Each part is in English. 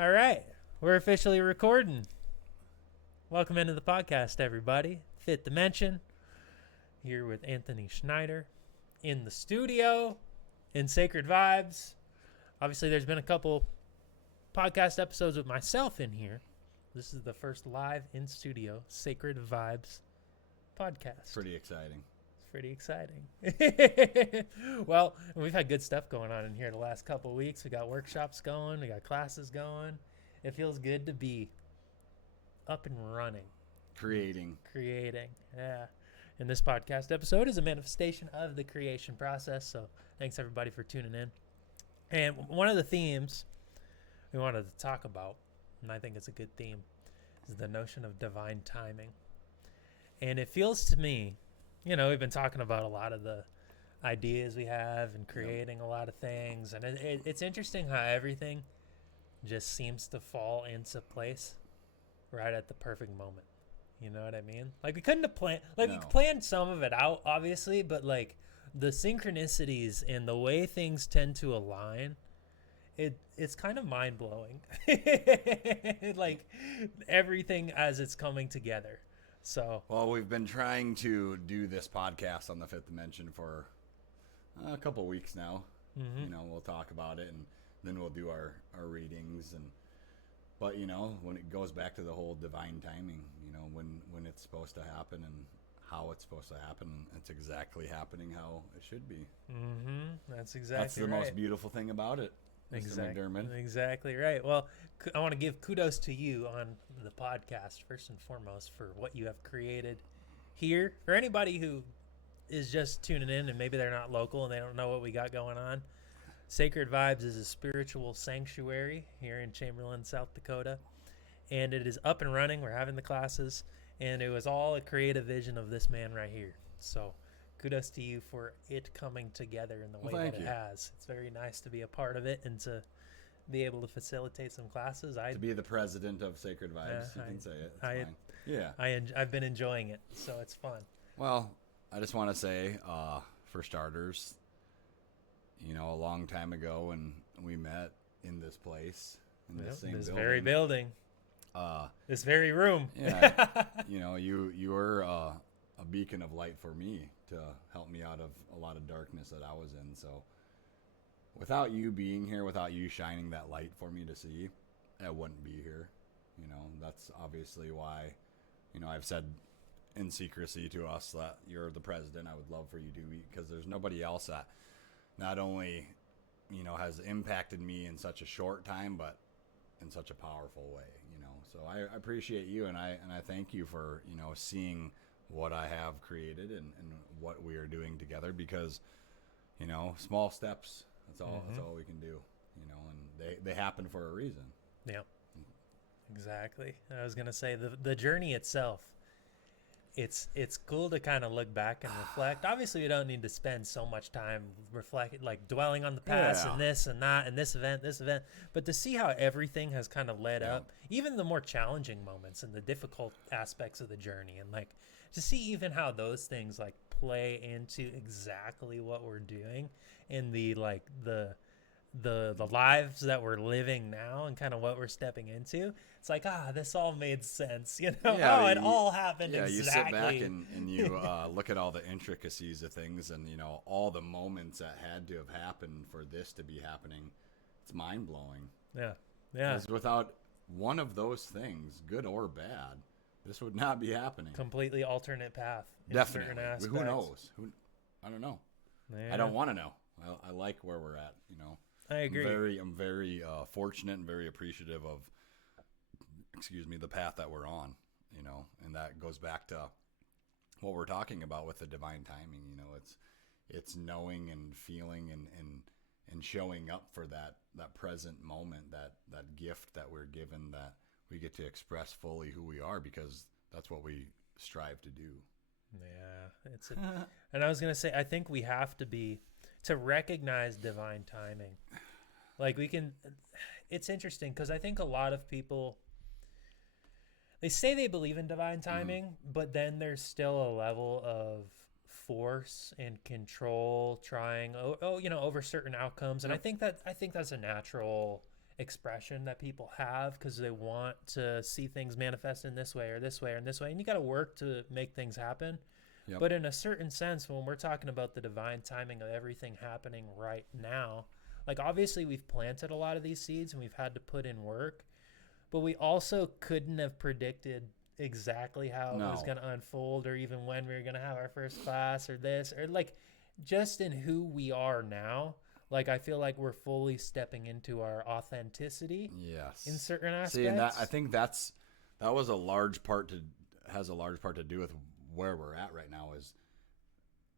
All right, we're officially recording. Welcome into the podcast, everybody. Fifth Dimension, here with Anthony Schneider in the studio in Sacred Vibes. Obviously, there's been a couple podcast episodes with myself in here. This is the first live in studio Sacred Vibes podcast. Pretty exciting. It's pretty exciting. Well, we've had good stuff going on in here the last couple of weeks. We got workshops going. We got classes going. It feels good to be up and running. Creating. Yeah. And this podcast episode is a manifestation of the creation process. So thanks, everybody, for tuning in. And one of the themes we wanted to talk about, and I think it's a good theme, is the notion of divine timing. And it feels to me, you know, we've been talking about a lot of the ideas we have and creating a lot of things. And it's interesting how everything just seems to fall into place right at the perfect moment. You know what I mean? Like, we couldn't have planned, like, we planned some of it out, obviously, but, like, the synchronicities and the way things tend to align, it's kind of mind-blowing. Like, everything as it's coming together. So, well, we've been trying to do this podcast on the Fifth Dimension for a couple weeks now. Mm-hmm. You know, we'll talk about it, and then we'll do our readings. But, you know, when it goes back to the whole divine timing, you know, when it's supposed to happen and how it's supposed to happen, it's exactly happening how it should be. Mm-hmm. That's exactly That's the most beautiful thing about it. Exactly right. Well, I want to give kudos to you on the podcast, first and foremost, for what you have created here. For anybody who is just tuning in and maybe they're not local and they don't know what we got going on, Sacred Vibes is a spiritual sanctuary here in Chamberlain, South Dakota. And it is up and running. We're having the classes. And it was all a creative vision of this man right here. So kudos to you for it coming together in the way that it has. It's very nice to be a part of it and to be able to facilitate some classes. To be the president of Sacred Vibes, you can say it. It's fine. Yeah. I've been enjoying it, so it's fun. Well, I just want to say, for starters, you know, a long time ago when we met in this place, in this same building. Very building. This very room. Yeah. You know, you were a beacon of light for me to help me out of a lot of darkness that I was in. So without you being here, without you shining that light for me to see, I wouldn't be here. You know, that's obviously why, you know, I've said in secrecy to us that you're the president. I would love for you to be, because there's nobody else that not only, you know, has impacted me in such a short time, but in such a powerful way, you know. So I appreciate you, and I thank you for, you know, seeing what I have created and what we are doing together, because, you know, small steps, that's all we can do, you know, and they happen for a reason. Yeah. Exactly. I was going to say the journey itself, it's cool to kind of look back and reflect. Obviously, we don't need to spend so much time reflecting, like dwelling on the past and this and that and this event, but to see how everything has kind of led up, even the more challenging moments and the difficult aspects of the journey, and like to see even how those things like play into exactly what we're doing in the like the lives that we're living now and kind of what we're stepping into. It's like, this all made sense, you know. It all happened exactly. You sit back and you look at all the intricacies of things, and, you know, all the moments that had to have happened for this to be happening. It's mind-blowing. Yeah. Because without one of those things, good or bad, this would not be happening. Completely alternate path in Definitely. certain aspects. Who knows? I don't know. Yeah. I don't want to know. I like where we're at, you know. I agree. I'm very fortunate and very appreciative of, the path that we're on, you know, and that goes back to what we're talking about with the divine timing. You know, it's knowing and feeling and showing up for that present moment, that gift that we're given, that we get to express fully who we are, because that's what we strive to do. Yeah, and I was gonna say, I think we have to recognize divine timing. Like, it's interesting because I think a lot of people, they say they believe in divine timing, but then there's still a level of force and control trying over certain outcomes, and I think that's a natural expression that people have because they want to see things manifest in this way or this way or in this way. And you got to work to make things happen. Yep. But in a certain sense, when we're talking about the divine timing of everything happening right now, like obviously we've planted a lot of these seeds and we've had to put in work, but we also couldn't have predicted exactly how it was going to unfold, or even when we were going to have our first class or this, or like just in who we are now. Like, I feel like we're fully stepping into our authenticity. Yes. In certain aspects. See, and I think that has a large part to do with where we're at right now. Is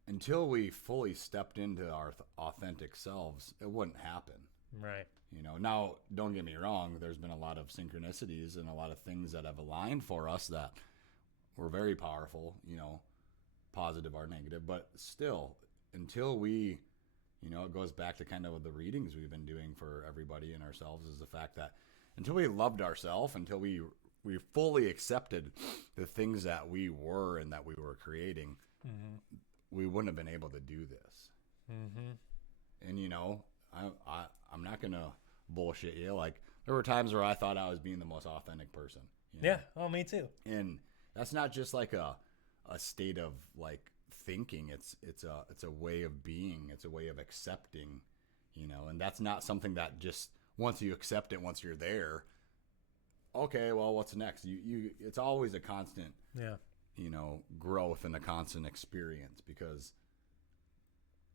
until we fully stepped into our authentic selves, it wouldn't happen. Right. Now, don't get me wrong. There's been a lot of synchronicities and a lot of things that have aligned for us that were very powerful, positive or negative. But still, until we, it goes back to kind of the readings we've been doing for everybody and ourselves, is the fact that until we loved ourselves, until we fully accepted the things that we were and that we were creating, we wouldn't have been able to do this. And, I'm not going to bullshit you. Like, there were times where I thought I was being the most authentic person. Yeah. Oh, me too. And that's not just like a state of like thinking. It's a way of being. It's a way of accepting, and that's not something that just once you accept it, once you're there, okay, well, what's next? It's always a constant, growth and a constant experience, because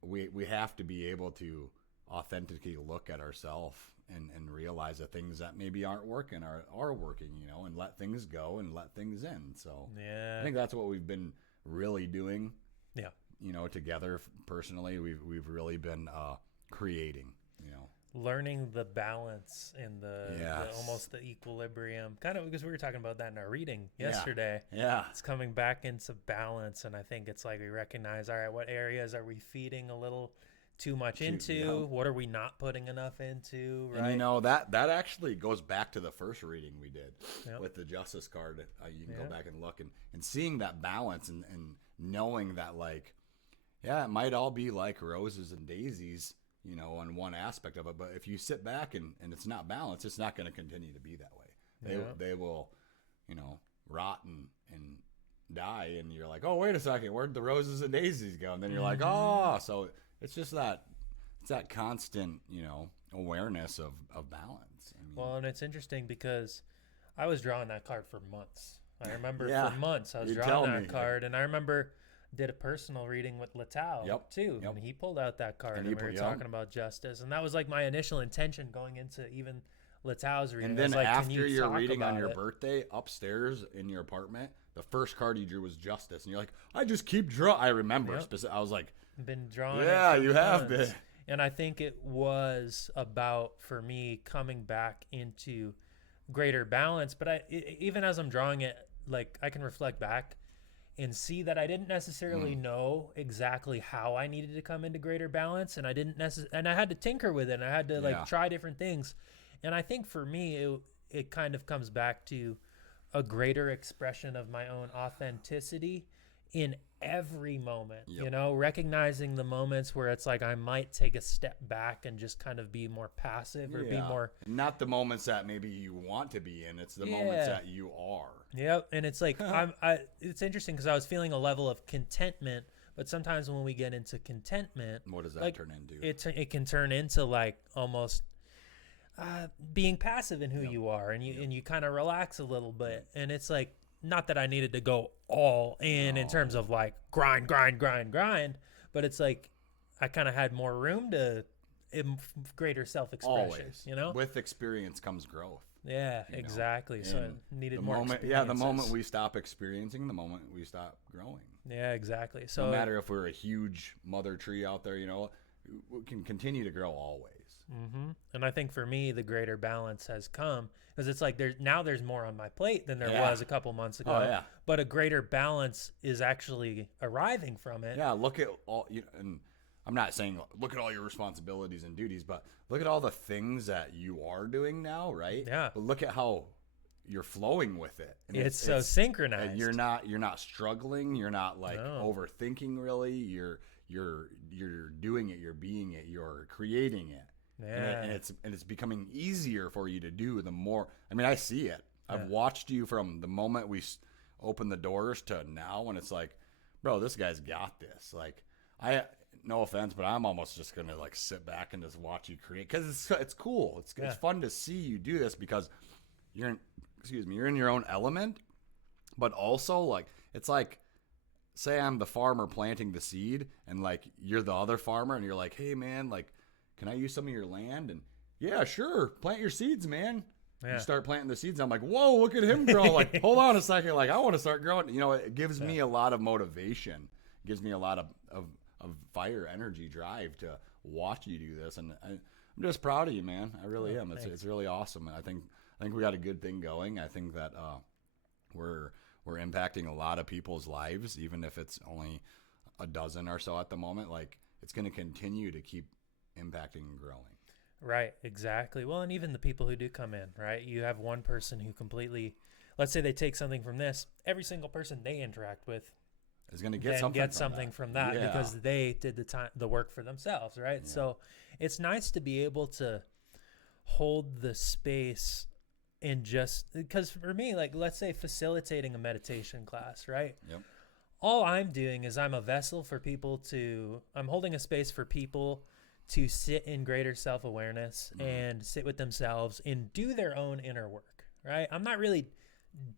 we have to be able to authentically look at ourselves and realize the things that maybe aren't working are working, and let things go and let things in. So yeah, I think that's what we've been really doing. Yeah. Together personally, we've really been creating, learning the balance and the almost the equilibrium, kind of, because we were talking about that in our reading yesterday. Yeah. It's coming back into balance. And I think it's like we recognize, all right, what areas are we feeding a little too much into? Yeah. What are we not putting enough into? Right. And that actually goes back to the first reading we did with the Justice card. You can go back and look and seeing that balance and knowing that, like, it might all be like roses and daisies, on one aspect of it. But if you sit back and it's not balanced, it's not going to continue to be that way. They will, rot and die. And you're like, oh, wait a second, where'd the roses and daisies go? And then you're like, oh, so it's just that constant, awareness of balance. Well, and it's interesting because I was drawing that card for months. I remember for months I was You drawing that card, and I remember did a personal reading with Latau too, and he pulled out that card, and we were talking about justice, and that was like my initial intention going into even Latau's reading. And then like, after your reading on your birthday, upstairs in your apartment, the first card you drew was justice, and you're like, I just keep drawing. I remember I was like, been drawing. Yeah, you months. have been. And I think it was about, for me, coming back into greater balance. But even as I'm drawing it, like, I can reflect back and see that I didn't necessarily know exactly how I needed to come into greater balance, and I had to tinker with it, and I had to try different things. And I think for me, it kind of comes back to a greater expression of my own authenticity in every moment, recognizing the moments where it's like I might take a step back and just kind of be more passive or be more, not the moments that maybe you want to be in, it's the moments that you are. Yep. And it's like it's interesting because I was feeling a level of contentment, but sometimes when we get into contentment, what does that turn into? It can turn into like almost being passive in who you are, and you kind of relax a little bit, and it's like, not that I needed to go all in terms of like grind, but it's like I kind of had more room to greater self-expression. Always. With experience comes growth. Yeah, exactly. So I needed more experiences. Yeah, the moment we stop experiencing, the moment we stop growing. Yeah, exactly. So no matter if we're a huge mother tree out there, we can continue to grow always. Mm-hmm. And I think for me, the greater balance has come because it's like there's more on my plate than there was a couple months ago. Oh, yeah. But a greater balance is actually arriving from it. Yeah, look at all, and I'm not saying look at all your responsibilities and duties, but look at all the things that you are doing now, right? Yeah. But look at how you're flowing with it. And it's so synchronized. You're not struggling. You're not like overthinking. Really, you're doing it. You're being it. You're creating it. Yeah. And it's becoming easier for you to do the more. I mean, I see it. I've watched you from the moment we open the doors to now, and it's like, bro, this guy's got this. Like, no offense, but I'm almost just gonna like sit back and just watch you create, because it's cool. It's fun to see you do this, because you're in your own element, but also like it's like, say I'm the farmer planting the seed, and like you're the other farmer, and you're like, hey man, like, can I use some of your land? And yeah, sure, plant your seeds, man. Yeah. You start planting the seeds. I'm like, whoa, look at him grow. Like, hold on a second. Like, I want to start growing. You know, it gives me a lot of motivation. It gives me a lot of fire, energy, drive to watch you do this. And I'm just proud of you, man. I really am. It's really awesome. And I think we got a good thing going. I think that we're impacting a lot of people's lives, even if it's only a dozen or so at the moment. Like, it's going to continue to keep impacting and growing. Right, exactly. Well, and even the people who do come in, right? You have one person who completely, let's say they take something from this, every single person they interact with is going to get something from that because they did the work for themselves, right? Yeah. So it's nice to be able to hold the space and just, because for me, like, let's say facilitating a meditation class, right? Yep. All I'm doing is I'm a vessel for people I'm holding a space for people to sit in greater self-awareness and sit with themselves and do their own inner work, right? I'm not really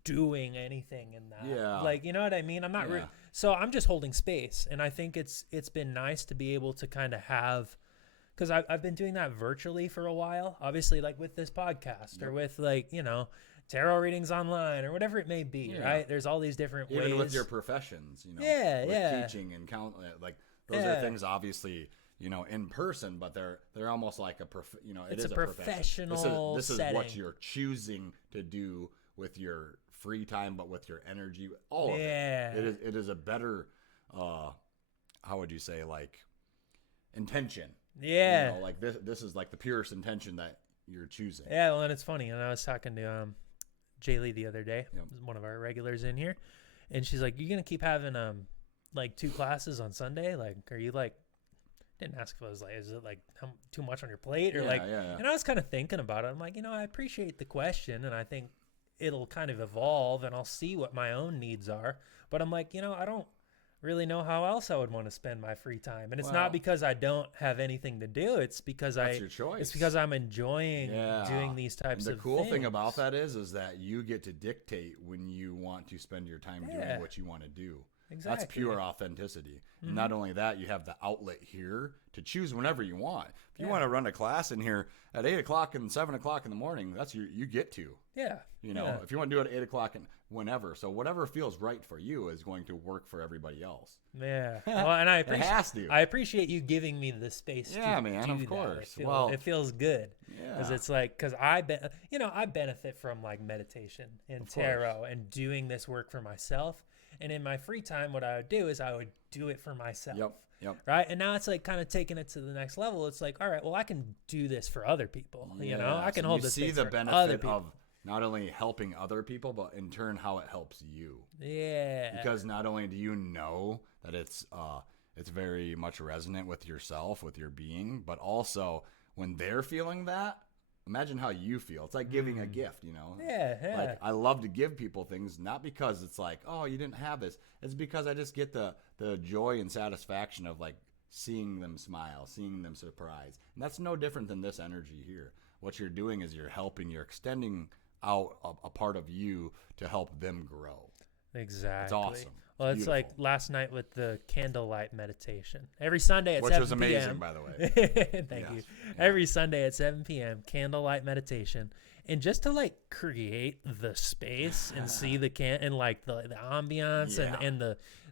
doing anything in that. Yeah. Like, you know what I mean? I'm not so I'm just holding space. And I think it's been nice to be able to kind of have, because I've been doing that virtually for a while, obviously, like with this podcast or with, like, you know, tarot readings online or whatever it may be, right? There's all these different ways. Even with your professions, you know, teaching and like those are things obviously, you know, in person, but they're almost like it's a professional. This is what you're choosing to do with your free time, but with your energy, all of it. It is a better, how would you say, like, intention. Yeah. You know, like this is like the purest intention that you're choosing. Yeah, well, and it's funny. And I was talking to Jaylee the other day, one of our regulars in here, and she's like, "You gonna keep having like 2 classes on Sunday? Like, are you like?" Didn't ask if I was like, is it like too much on your plate or and I was kind of thinking about it. I'm like, you know, I appreciate the question, and I think it'll kind of evolve, and I'll see what my own needs are. But I'm like, you know, I don't really know how else I would want to spend my free time, and it's not because I don't have anything to do. It's because that's your choice. It's because I'm enjoying doing these types of things. The cool thing about that is that you get to dictate when you want to spend your time doing what you want to do. Exactly. That's pure authenticity. Mm-hmm. Not only that, you have the outlet here to choose whenever you want. If you want to run a class in here at 8 o'clock and 7 o'clock in the morning, that's you get to. Yeah. You know, if you want to do it at 8 o'clock and whenever. So whatever feels right for you is going to work for everybody else. Yeah. Well, and it has to. I appreciate you giving me the space to man, do of course. That. It feels good. Yeah. Because it's like, I benefit from like meditation and tarot and doing this work for myself. And in my free time, what I would do is I would do it for myself. Yep. Right. And now it's like kind of taking it to the next level. It's like, all right, well, I can do this for other people. You know, I can hold the space for other people. You see the benefit of not only helping other people, but in turn how it helps you. Yeah. Because not only do you know that it's very much resonant with yourself, with your being, but also when they're feeling that, imagine how you feel. It's like giving a gift, you know? Yeah. Like, I love to give people things, not because it's like, oh, you didn't have this. It's because I just get the joy and satisfaction of, like, seeing them smile, seeing them surprised. And that's no different than this energy here. What you're doing is you're extending out a part of you to help them grow. Exactly. It's awesome. Well, it's like last night with the candlelight meditation. Every Sunday at 7 p.m. Which was amazing, by the way. Thank you. Yeah. Every Sunday at 7 p.m., candlelight meditation. And just to, like, create the space and see the and, like, the ambiance and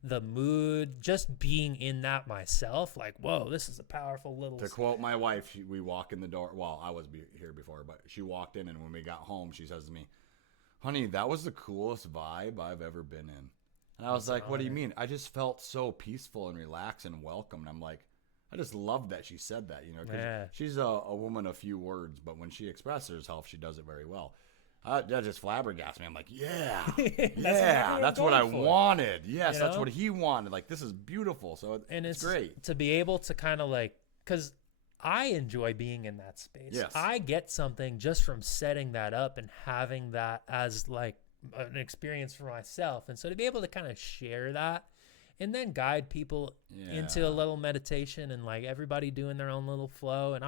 the mood, just being in that myself, like, whoa, this is a powerful little... To quote my wife, we walk in the door. Well, I was here before, but she walked in, and when we got home, she says to me, honey, that was the coolest vibe I've ever been in. And I was like, what do you mean? I just felt so peaceful and relaxed and welcome. And I'm like, I just love that she said that, you know, because she's a woman of few words, but when she expresses herself, she does it very well. That just flabbergasted me. I'm like, that's what I wanted. Yes, you know? That's what he wanted. Like, this is beautiful. So it's great. To be able to kind of like, because I enjoy being in that space. Yes. I get something just from setting that up and having that as like an experience for myself. And so to be able to kind of share that and then guide people into a little meditation and like everybody doing their own little flow. And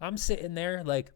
I'm sitting there like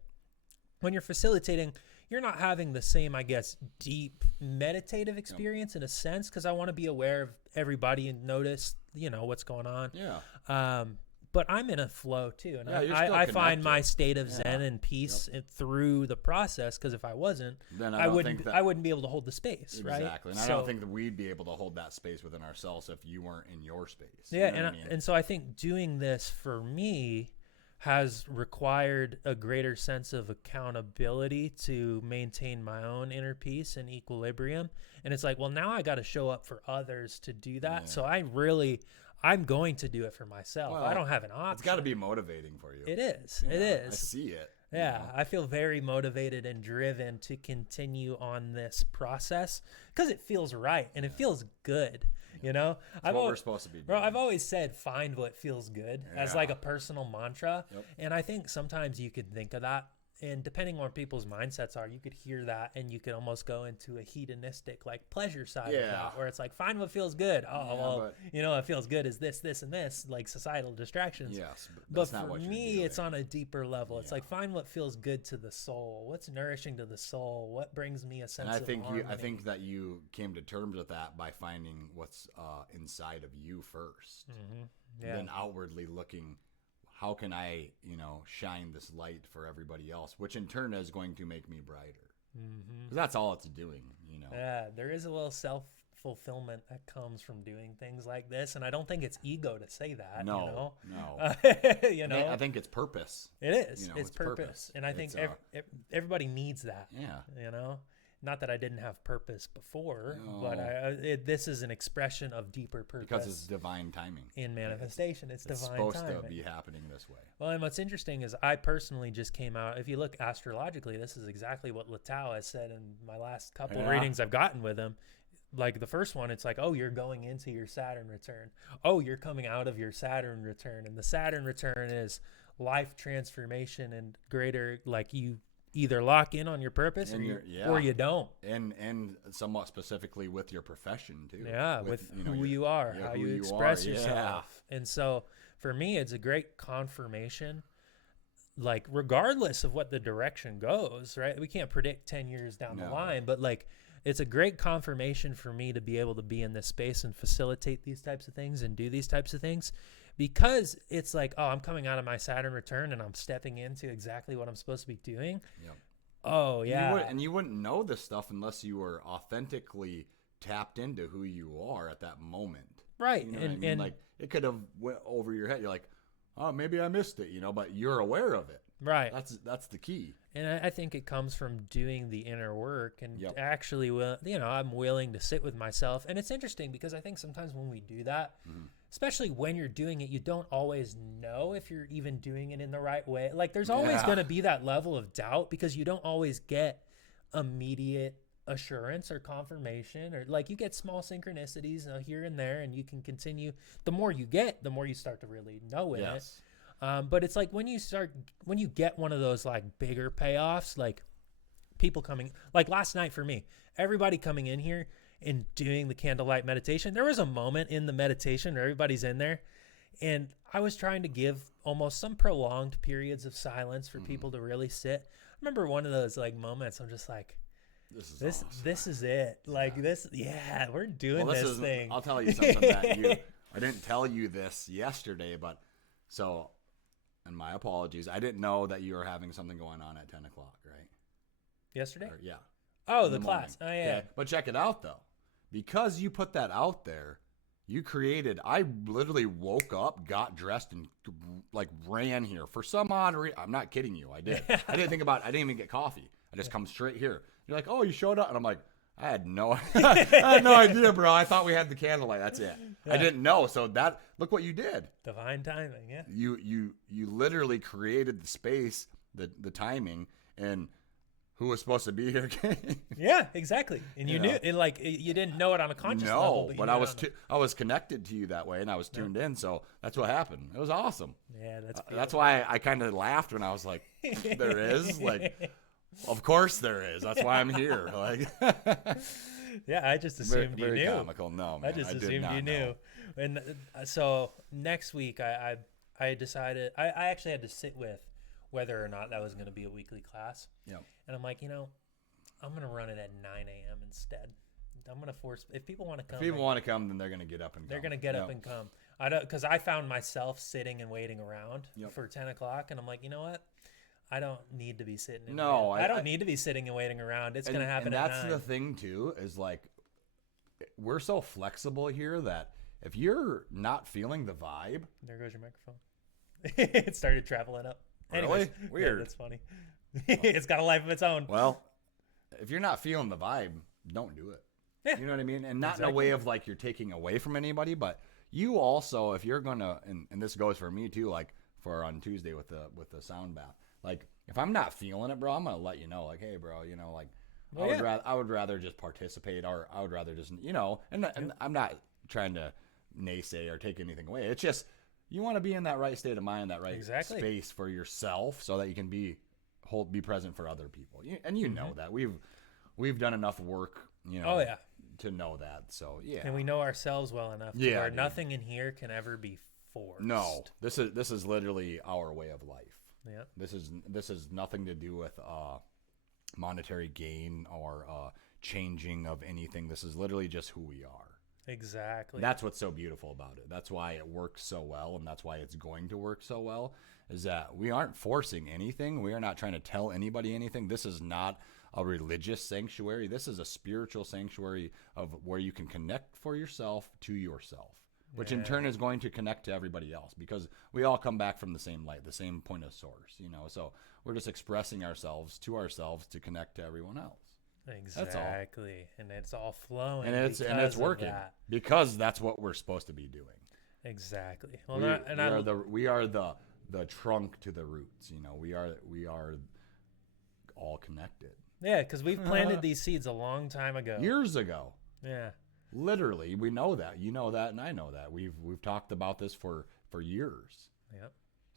when you're facilitating, you're not having the same, I guess, deep meditative experience in a sense, because I want to be aware of everybody and notice, what's going on. Yeah. But I'm in a flow too, and Yeah, I find my state of zen and peace through the process. Because if I wasn't, then I wouldn't be able to hold the space, right? Exactly, and I don't think that we'd be able to hold that space within ourselves if you weren't in your space. Yeah, and so I think doing this for me has required a greater sense of accountability to maintain my own inner peace and equilibrium. And it's like, well, now I got to show up for others to do that. Yeah. So I'm going to do it for myself. Well, I don't have an option. It's got to be motivating for you. It is. It is. I see it. Yeah, I feel very motivated and driven to continue on this process because it feels right and it feels good. That's what we're supposed to be doing. Bro, I've always said find what feels good as like a personal mantra. Yep. And I think sometimes you could think of that. And depending on what people's mindsets are, you could hear that and you could almost go into a hedonistic, like pleasure side of that, where it's like, find what feels good. What feels good is this, this, and this, like societal distractions. Yes, but for me, it's on a deeper level. It's like, find what feels good to the soul. What's nourishing to the soul? What brings me a sense of harmony? I think that you came to terms with that by finding what's inside of you first. Mm-hmm. And then outwardly looking, how can I, shine this light for everybody else, which in turn is going to make me brighter. Mm-hmm. That's all it's doing, Yeah, there is a little self-fulfillment that comes from doing things like this, and I don't think it's ego to say that. No. I think it's purpose. It is. It's purpose. And I think everybody needs that. Yeah. Not that I didn't have purpose before, but this is an expression of deeper purpose. Because it's divine timing. In manifestation, it's divine timing. It's supposed to be happening this way. Well, and what's interesting is I personally just came out. If you look astrologically, this is exactly what Latau has said in my last couple readings I've gotten with him. Like the first one, it's like, oh, you're going into your Saturn return. Oh, you're coming out of your Saturn return. And the Saturn return is life transformation and greater, like you either lock in on your purpose or you don't. And somewhat specifically with your profession too. Yeah, with who you are, how you express yourself. And so for me, it's a great confirmation, like regardless of what the direction goes, right? We can't predict 10 years down the line, but like it's a great confirmation for me to be able to be in this space and facilitate these types of things and do these types of things. Because it's like, oh, I'm coming out of my Saturn return and I'm stepping into exactly what I'm supposed to be doing. Yep. Oh, yeah. And you wouldn't know this stuff unless you were authentically tapped into who you are at that moment. Right. And like it could have went over your head. You're like, oh, maybe I missed it, but you're aware of it. Right. That's the key. And I think it comes from doing the inner work and actually, I'm willing to sit with myself. And it's interesting because I think sometimes when we do that, especially when you're doing it, you don't always know if you're even doing it in the right way. Like there's always going to be that level of doubt because you don't always get immediate assurance or confirmation, or like you get small synchronicities here and there, and you can continue. The more you get, the more you start to really know it. But it's like when you get one of those like bigger payoffs, like people coming, like last night for me, everybody coming in here and doing the candlelight meditation. There was a moment in the meditation where everybody's in there and I was trying to give almost some prolonged periods of silence for people to really sit. I remember one of those like moments. I'm just like, this is it. Like we're doing this thing. I'll tell you something that I didn't tell you this yesterday, but and my apologies. I didn't know that you were having something going on at 10 o'clock, right? Yesterday? Yeah. Oh, the class. Oh, yeah. Okay. But check it out, though. Because you put that out there, I literally woke up, got dressed, and like ran here for some odd reason. I'm not kidding you. I did. I didn't even get coffee. I just come straight here. You're like, oh, you showed up. And I'm like, I had no idea, bro. I thought we had the candlelight. That's it. Yeah. I didn't know. So look what you did. Divine timing. Yeah. You literally created the space, the timing, and who was supposed to be here came. Yeah, exactly. And you knew know? it, like you didn't know it on a conscious level. No, you but knew I it was on I was connected to you that way, and I was tuned in. So that's what happened. It was awesome. Yeah, that's That's why I kind of laughed when I was like, "There is like, of course there is. That's why I'm here." Like, yeah, I just assumed very you knew. comical. No, man, I just did assumed not you knew. know. And so next week, I decided I actually had to sit with whether or not that was going to be a weekly class. Yep. And I'm like, I'm going to run it at 9 a.m. instead. I'm going to force, if people want to come. If people want to come, then they're going to get up and come. They're going to get up and come. I don't, because I found myself sitting and waiting around for 10 o'clock. And I'm like, you know what? I don't need to be sitting. I don't need to be sitting and waiting around. It's going to happen at 9. And that's the thing, too, is like, we're so flexible here that if you're not feeling the vibe. There goes your microphone. It started traveling up. Really? Anyways, Weird. Yeah, that's funny. It's got a life of its own. Well, if you're not feeling the vibe, don't do it. Yeah. You know what I mean? And not in a way of like you're taking away from anybody, but you also, if you're going to, and this goes for me too, like for on Tuesday with the sound bath, like if I'm not feeling it, bro, I'm going to let you know, like, hey, bro, like I would rather just participate, or I would rather just, and I'm not trying to naysay or take anything away. It's just, you want to be in that right state of mind, that right space for yourself, so that you can be present for other people. And you know that we've done enough work, to know that. So yeah, and we know ourselves well enough. Where nothing in here can ever be forced. No, this is literally our way of life. Yeah, this is nothing to do with monetary gain or changing of anything. This is literally just who we are. Exactly. That's what's so beautiful about it. That's why it works so well, and that's why it's going to work so well, is that we aren't forcing anything. We are not trying to tell anybody anything. This is not a religious sanctuary. This is a spiritual sanctuary of where you can connect for yourself to yourself, which in turn is going to connect to everybody else, because we all come back from the same light, the same point of source, So we're just expressing ourselves to connect to everyone else. Exactly. And it's all flowing. And it's working because that's what we're supposed to be doing. Exactly. Well, we are the trunk to the roots. We are all connected. Yeah, because we've planted these seeds a long time ago. Years ago. Yeah. Literally, we know that. You know that, and I know that. We've talked about this for years. Yep.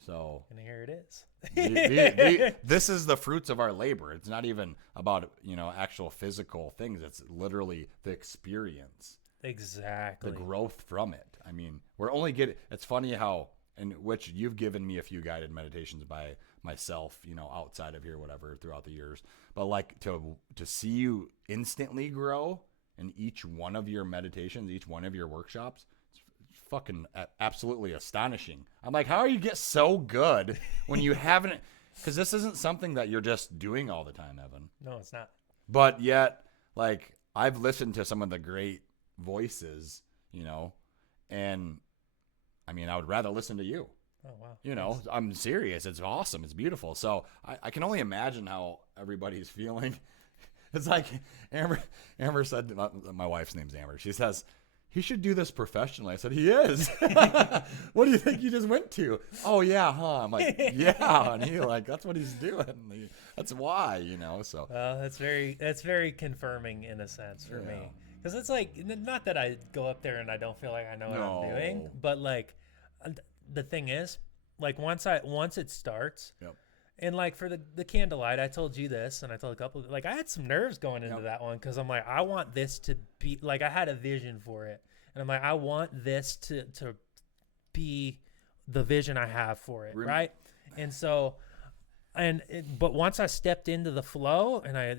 So. And here it is. This is the fruits of our labor. It's not even about actual physical things. It's literally the experience. Exactly. The growth from it. I mean, we're only getting. It's funny how, in which you've given me a few guided meditations by myself, outside of here, whatever, throughout the years. But like to see you instantly grow in each one of your meditations, each one of your workshops, it's fucking absolutely astonishing. I'm like, how are you get so good when you haven't? Because this isn't something that you're just doing all the time, Evan. No, it's not. But yet, like, I've listened to some of the great voices, and I mean, I would rather listen to you. Oh, wow. Thanks. I'm serious. It's awesome. It's beautiful. So I can only imagine how everybody's feeling. It's like Amber said, my wife's name's Amber. She says, he should do this professionally. I said, he is. What do you think you just went to? Oh, yeah, huh? I'm like, yeah. And he's like, that's what he's doing. That's why, so. Well, that's very confirming in a sense for me. Because it's like, not that I go up there and I don't feel like I know what I'm doing, but like, the thing is, like once it starts, and like for the candlelight, I told you this, and I told a couple, like I had some nerves going into that one, because I'm like, I want this to be, like I had a vision for it, and I'm like, I want this to be the vision I have for it, right? And so, but once I stepped into the flow, and I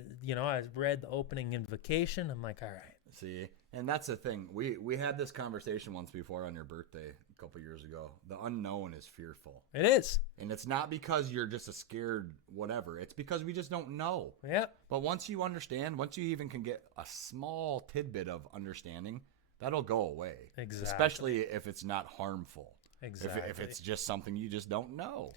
read the opening invocation, I'm like, all right. See, and that's the thing. We had this conversation once before on your birthday a couple years ago. The unknown is fearful. It is. And it's not because you're just a scared whatever. It's because we just don't know. Yep. But once you understand, once you even can get a small tidbit of understanding, that'll go away. Exactly. Especially if it's not harmful. Exactly. If it's just something you just don't know.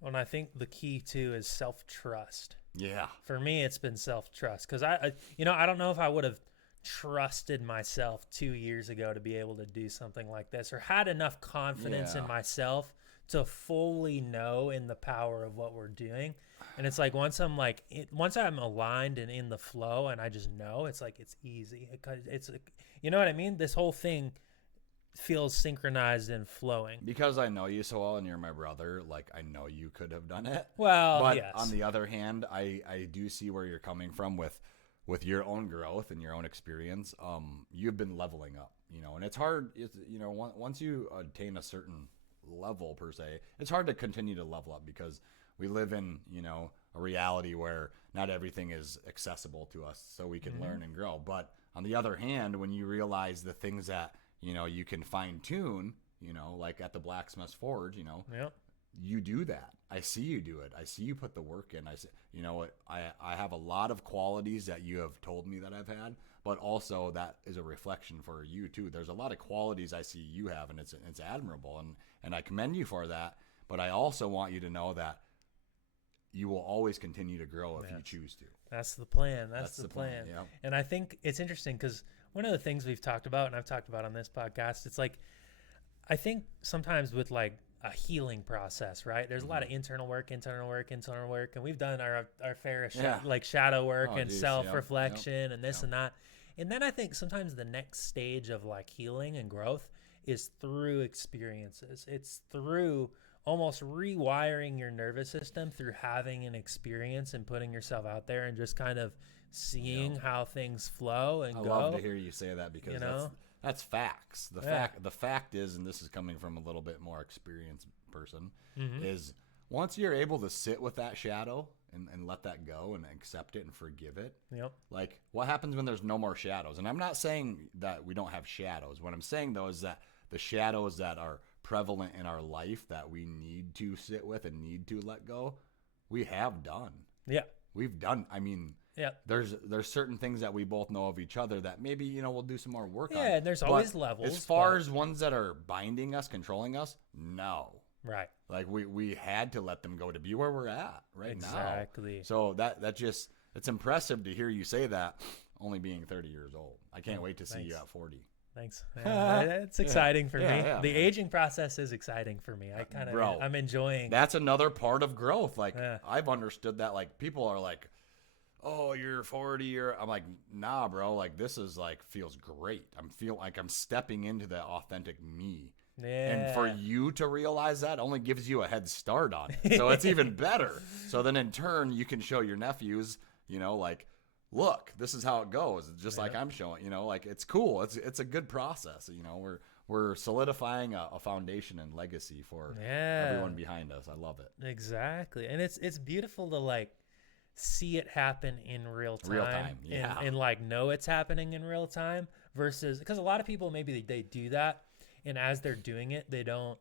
Well, and I think the key too is self-trust. Yeah. For me, it's been self-trust, because I don't know if I would have trusted myself 2 years ago to be able to do something like this, or had enough confidence in myself to fully know in the power of what we're doing. And it's like once I'm like, once I'm aligned and in the flow and I just know, it's like, it's easy. It's you know what I mean? This whole thing feels synchronized and flowing. Because I know you so well and you're my brother, like I know you could have done it. Well, but yes. on the other hand, I do see where you're coming from with your own growth and your own experience. You've been leveling up, and it's hard. Once you attain a certain level per se, it's hard to continue to level up because we live in, a reality where not everything is accessible to us, so we can learn and grow. But on the other hand, when you realize the things that you can fine tune, like at the Blacksmith's Forge, Yep. you do that. I see you do it. I see you put the work in. I see, I have a lot of qualities that you have told me that I've had, but also that is a reflection for you too. There's a lot of qualities I see you have, and it's admirable, and I commend you for that. But I also want you to know that you will always continue to grow if you choose to. That's the plan. That's the plan. Yeah. And I think it's interesting because one of the things we've talked about, and I've talked about on this podcast, it's like, I think sometimes with like a healing process, right? There's a lot of internal work, and we've done our fair like shadow work and self-reflection and this and that. And then I think sometimes the next stage of like healing and growth is through experiences. It's through almost rewiring your nervous system through having an experience and putting yourself out there and just kind of seeing how things flow and I go. love to hear you say that because that's facts. The fact is, and this is coming from a little bit more experienced person, is once you're able to sit with that shadow and let that go and accept it and forgive it. Yep. Like what happens when there's no more shadows? And I'm not saying that we don't have shadows. What I'm saying though is that the shadows that are prevalent in our life that we need to sit with and need to let go, we have done. Yeah. We've done. I mean, there's certain things that we both know of each other that maybe, we'll do some more work on. Yeah, and there's always levels. As far as ones that are binding us, controlling us, no. Right. Like we had to let them go to be where we're at right now. Exactly. So that just, it's impressive to hear you say that only being 30 years old. I can't wait to see you at 40. Thanks. It's exciting for me. Yeah, the aging process is exciting for me. I kind of, I'm enjoying. That's another part of growth. Like I've understood that. Like people are like, "Oh, you're 40." I'm like, "Nah, bro. Like this is like feels great. I'm feel like I'm stepping into the authentic me." Yeah. And for you to realize that only gives you a head start on it. So it's even better. So then in turn, you can show your nephews, like, look, this is how it goes. It's just like I'm showing, like it's cool. It's a good process. We're solidifying a foundation and legacy for everyone behind us. I love it. Exactly. And it's beautiful to like see it happen in real time. Yeah. And like know it's happening in real time versus because a lot of people maybe they do that and as they're doing it, they don't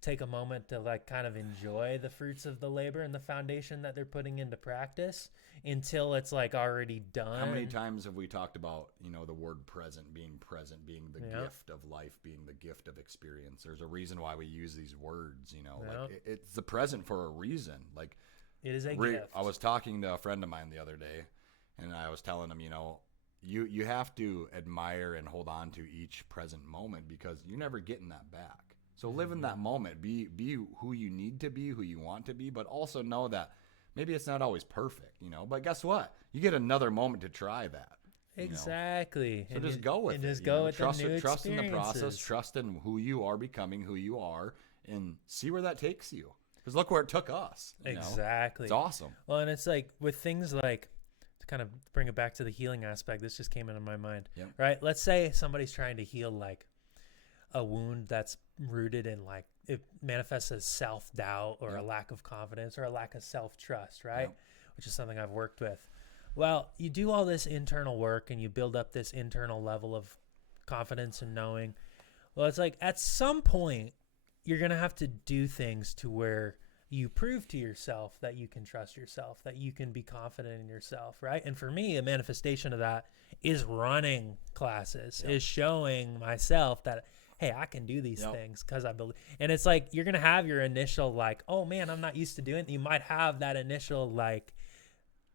take a moment to like kind of enjoy the fruits of the labor and the foundation that they're putting into practice until it's like already done. How many times have we talked about, the word present being the gift of life, being the gift of experience? There's a reason why we use these words, like it's the present for a reason. Like it is a gift. I was talking to a friend of mine the other day and I was telling him, you have to admire and hold on to each present moment because you're never getting that back. So live in that moment, be who you need to be, who you want to be, but also know that maybe it's not always perfect, but guess what? You get another moment to try that. Exactly. So just go with it. Just go with trust the new trust in the process, experiences. trust in who you are becoming, who you are, and see where that takes you. Because look where it took us. Exactly. It's awesome. Well, and it's like with things like, to kind of bring it back to the healing aspect, this just came into my mind, right? Let's say somebody's trying to heal like a wound that's rooted in like, it manifests as self-doubt or a lack of confidence or a lack of self-trust, right? Which is something I've worked with. Well, you do all this internal work and you build up this internal level of confidence and knowing. Well, it's like at some point you're going to have to do things to where you prove to yourself that you can trust yourself, that you can be confident in yourself, right? And for me, a manifestation of that is running classes, is showing myself that, hey, I can do these things because I believe. And it's like you're going to have your initial like, oh, man, I'm not used to doing it. You might have that initial like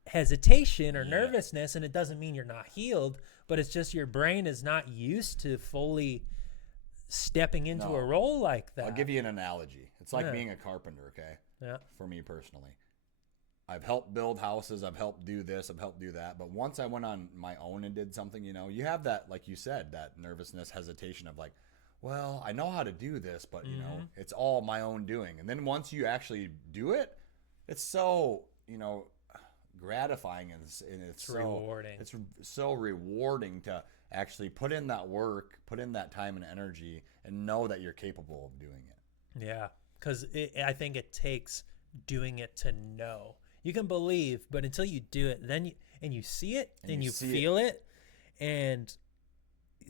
hesitation or nervousness, and it doesn't mean you're not healed, but it's just your brain is not used to fully stepping into a role like that. I'll give you an analogy. It's like being a carpenter, okay? Yeah. For me personally. I've helped build houses. I've helped do this. I've helped do that. But once I went on my own and did something, you have that, like you said, that nervousness, hesitation of like, well, I know how to do this, but it's all my own doing. And then once you actually do it, it's so, gratifying and it's so rewarding. It's so rewarding to actually put in that work, put in that time and energy, and know that you're capable of doing it. Yeah, because I think it takes doing it to know. You can believe, but until you do it, then you see it and you feel it, and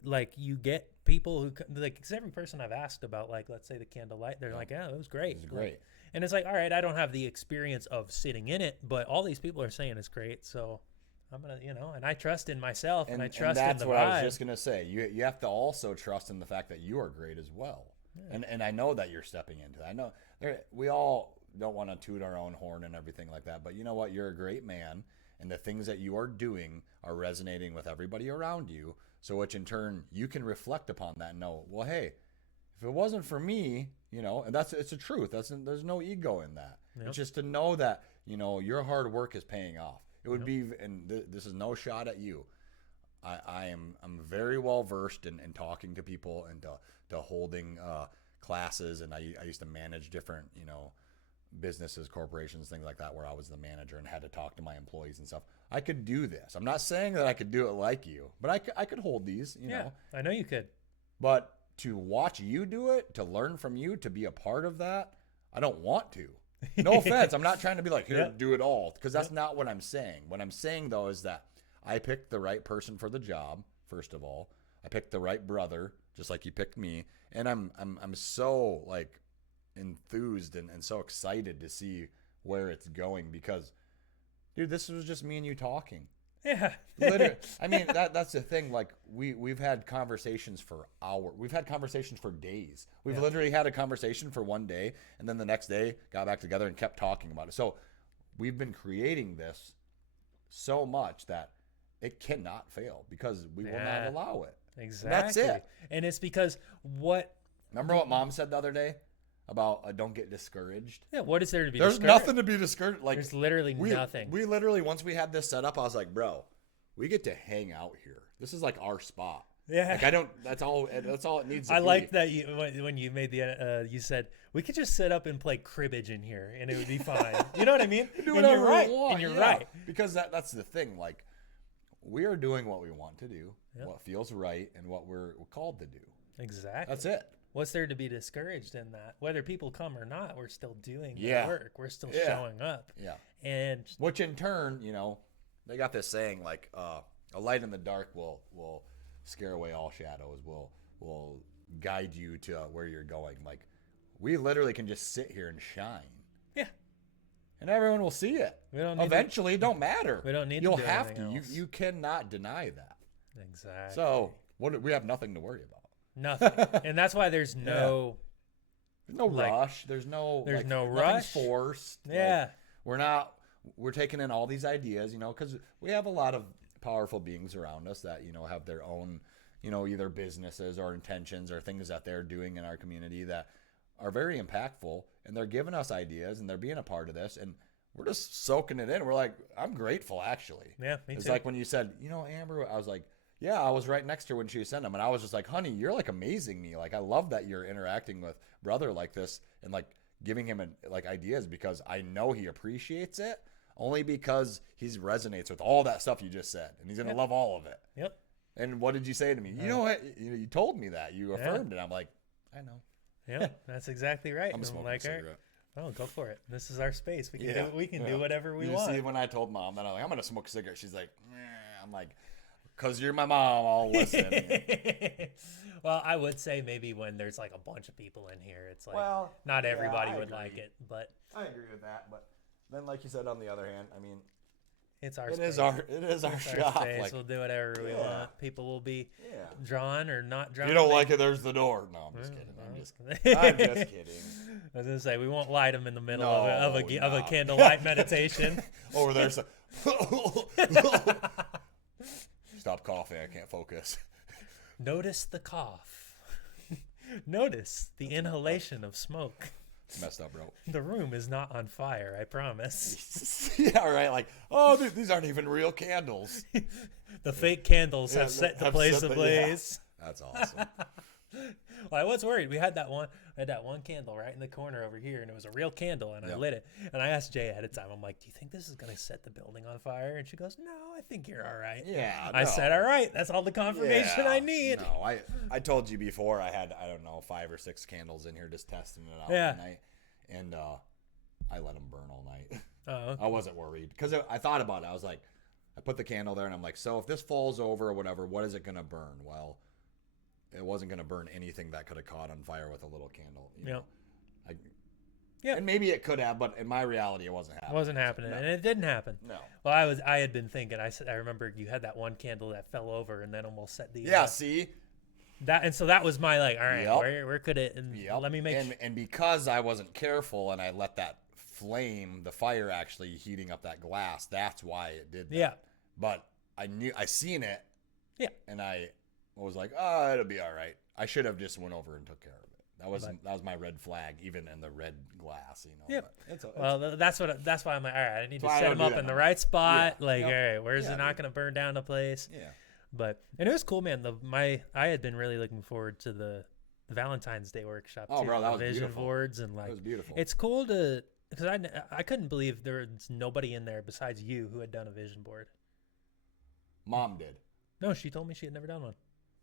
like you get people who like, because every person I've asked about, like, let's say the candlelight, they're like, yeah, it was great. It was great. Like, and it's like, all right, I don't have the experience of sitting in it, but all these people are saying it's great, so I'm gonna, and I trust in myself, and I trust in the vibe. That's what I was just gonna say. You have to also trust in the fact that you are great as well, and I know that you're stepping into that. I know we all don't want to toot our own horn and everything like that, but you know what? You're a great man, and the things that you are doing are resonating with everybody around you. So, which in turn you can reflect upon that and know, well, hey, if it wasn't for me, and it's a truth. There's no ego in that. Yep. It's just to know that your hard work is paying off. It would be, and this is no shot at you. I'm very well versed in talking to people and to holding classes, and I used to manage different businesses, corporations, things like that, where I was the manager and had to talk to my employees and stuff. I could do this. I'm not saying that I could do it like you, but I could hold these. Yeah, I know you could. But to watch you do it, to learn from you, to be a part of that, I don't want to. No offense. I'm not trying to be like, here, do it all, because that's not what I'm saying. What I'm saying, though, is that I picked the right person for the job, first of all. I picked the right brother, just like you picked me. And I'm so, like, enthused and so excited to see where it's going, because, dude, this was just me and you talking. Yeah. Literally. I mean, that's the thing. Like, we've had conversations for hours. We've had conversations for days. We've literally had a conversation for one day, and then the next day got back together and kept talking about it. So we've been creating this so much that it cannot fail, because we will not allow it. Exactly. And that's it. And it's because Remember what Mom said the other day? About don't get discouraged. Yeah, what is there to be There's discouraged? nothing to be discouraged. Like, there's literally nothing. We literally, once we had this set up, I was like, bro, we get to hang out here. This is like our spot. Yeah. Like, that's all it needs to be. I like that when you made you said, we could just sit up and play cribbage in here and it would be fine. You know what I mean? Do whatever and you're right. we want. And you're right. Because that's the thing. Like, we are doing what we want to do, what feels right, and what we're called to do. Exactly. That's it. What's there to be discouraged in that? Whether people come or not, we're still doing the work. We're still showing up. Yeah. And which in turn, they got this saying, like, a light in the dark will scare away all shadows, will guide you to where you're going. Like, we literally can just sit here and shine. Yeah. And everyone will see it. We don't need Eventually, it don't matter. We don't need You'll to do have to. else. You cannot deny that. Exactly. So we have nothing to worry about. Nothing. And that's why there's no rush. There's no rush. Forced. Yeah. Like, we're taking in all these ideas, because we have a lot of powerful beings around us that, have their own, either businesses or intentions or things that they're doing in our community that are very impactful, and they're giving us ideas and they're being a part of this, and we're just soaking it in. We're like, I'm grateful, actually. Yeah, me too. It's like when you said, Amber, I was like, yeah, I was right next to her when she sent them, and I was just like, honey, you're like amazing me. Like, I love that you're interacting with brother like this and like giving him like ideas, because I know he appreciates it, only because he resonates with all that stuff you just said, and he's gonna love all of it. Yep. And what did you say to me? You know what? You told me that. You affirmed it. I'm like, I know. Yeah, that's exactly right. I'm smoking a cigarette. Oh, go for it. This is our space. We can do whatever we want. You see, when I told Mom that, I'm like, I'm gonna smoke a cigarette, she's like, I'm like, because you're my mom, I'll listen. Well, I would say maybe when there's like a bunch of people in here, it's like not everybody would like it, but I agree with that. But then, like you said, on the other hand, I mean, it's our it space. It is our shop. Space. Like, we'll do whatever we want. People will be drawn or not drawn. If you don't like it, there's the door. No, I'm just kidding. I'm just kidding. I was gonna say, we won't light them in the middle No, of a candlelight meditation. Over there. Stop coughing. I can't focus. Notice the cough. Notice the inhalation of smoke. It's messed up, bro. The room is not on fire, I promise. Yeah, right. Like, oh, these aren't even real candles. The fake candles have set the place ablaze. Yeah. That's awesome. Well, I was worried. We had that one candle right in the corner over here, and it was a real candle, and I lit it. And I asked Jay ahead of time, I'm like, do you think this is going to set the building on fire? And she goes, no, I think you're all right. Yeah. I said, all right, that's all the confirmation I need. No, I told you before I had, I don't know, 5 or 6 candles in here just testing it out Yeah. at night. And I let them burn all night. Oh, okay. I wasn't worried because I thought about it. I was like, I put the candle there and I'm like, so if this falls over or whatever, what is it going to burn? Well, it wasn't going to burn anything that could have caught on fire with a little candle. You know? Yeah. And maybe it could have, but in my reality, it wasn't happening. It wasn't happening, No. and it didn't happen. No. Well, I had been thinking. I remember you had that one candle that fell over and then almost set the Yeah, see? that, and so that was my like, all right, Yep. where could it? And let me make and because I wasn't careful and I let that flame, the fire actually heating up that glass, that's why it did that. Yeah. But I seen it. Yeah. And I was like, oh, it'll be all right. I should have just went over and took care of it. That was my red flag, even in the red glass, you know. Yeah. Well, that's why I'm like, all right, I need to I set don't them do up that in the now. right spot. Yeah. Like, Yep. all right, where's Yeah, it not dude. going to burn down the place? Yeah. And it was cool, man. I had been really looking forward to the Valentine's Day workshop. Oh, too, bro, that the was vision beautiful. boards and It like was beautiful. it's cool to because I couldn't believe there was nobody in there besides you who had done a vision board. Mom did. No, she told me she had never done one.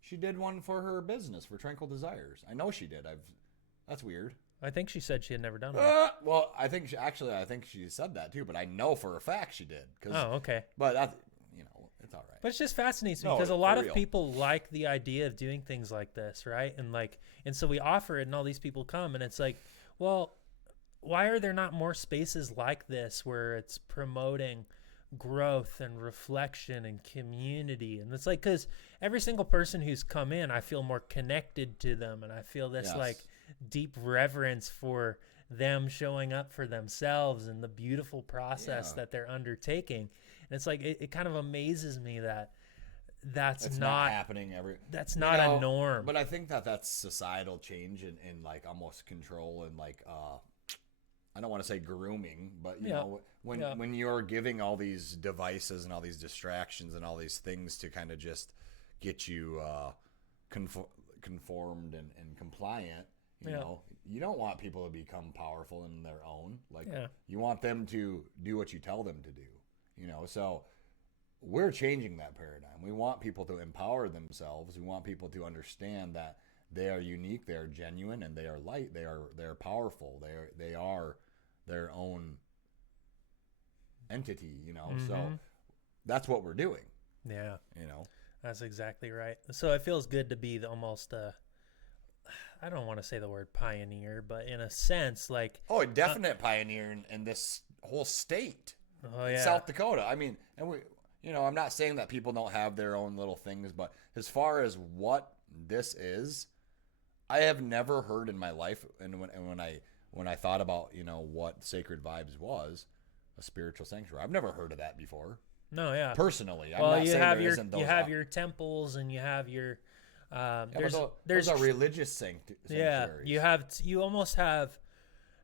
She did one for her business, for Tranquil Desires. I know she did. That's weird. I think she said she had never done one. Well, I think she said that too, but I know for a fact she did. Oh, okay. But that's, it's all right. But it just fascinates me No, because a for lot of real. people like the idea of doing things like this, right? And so we offer it, and all these people come, and it's like, well, why are there not more spaces like this where it's promoting growth and reflection and community? And it's like, because every single person who's come in, I feel more connected to them, and I feel this Yes. like deep reverence for them showing up for themselves and the beautiful process that they're undertaking. And it's like it kind of amazes me that It's not happening that's not a norm. But I think that's societal change and like almost control and like I don't want to say grooming, but you know when you're giving all these devices and all these distractions and all these things to kind of just get you conformed and compliant, you know, you don't want people to become powerful in their own. Like you want them to do what you tell them to do, you know. So we're changing that paradigm. We want people to empower themselves. We want people to understand that they are unique, they are genuine, and they are light. They are powerful. They are their own entity, you know. So that's what we're doing. Yeah, you know, that's exactly right. So it feels good to be almost I don't want to say the word pioneer, but in a sense, like a definite pioneer in this whole state. Oh yeah, South Dakota. I mean, and we, you know, I'm not saying that people don't have their own little things, but as far as what this is, I have never heard in my life. And when I thought about, you know, what Sacred Vibes was, a spiritual sanctuary, I've never heard of that before. No, yeah. Personally, I'm well, not you saying have there your isn't those. You have your temples, and you have your those are religious sanctuaries. Yeah, you almost have.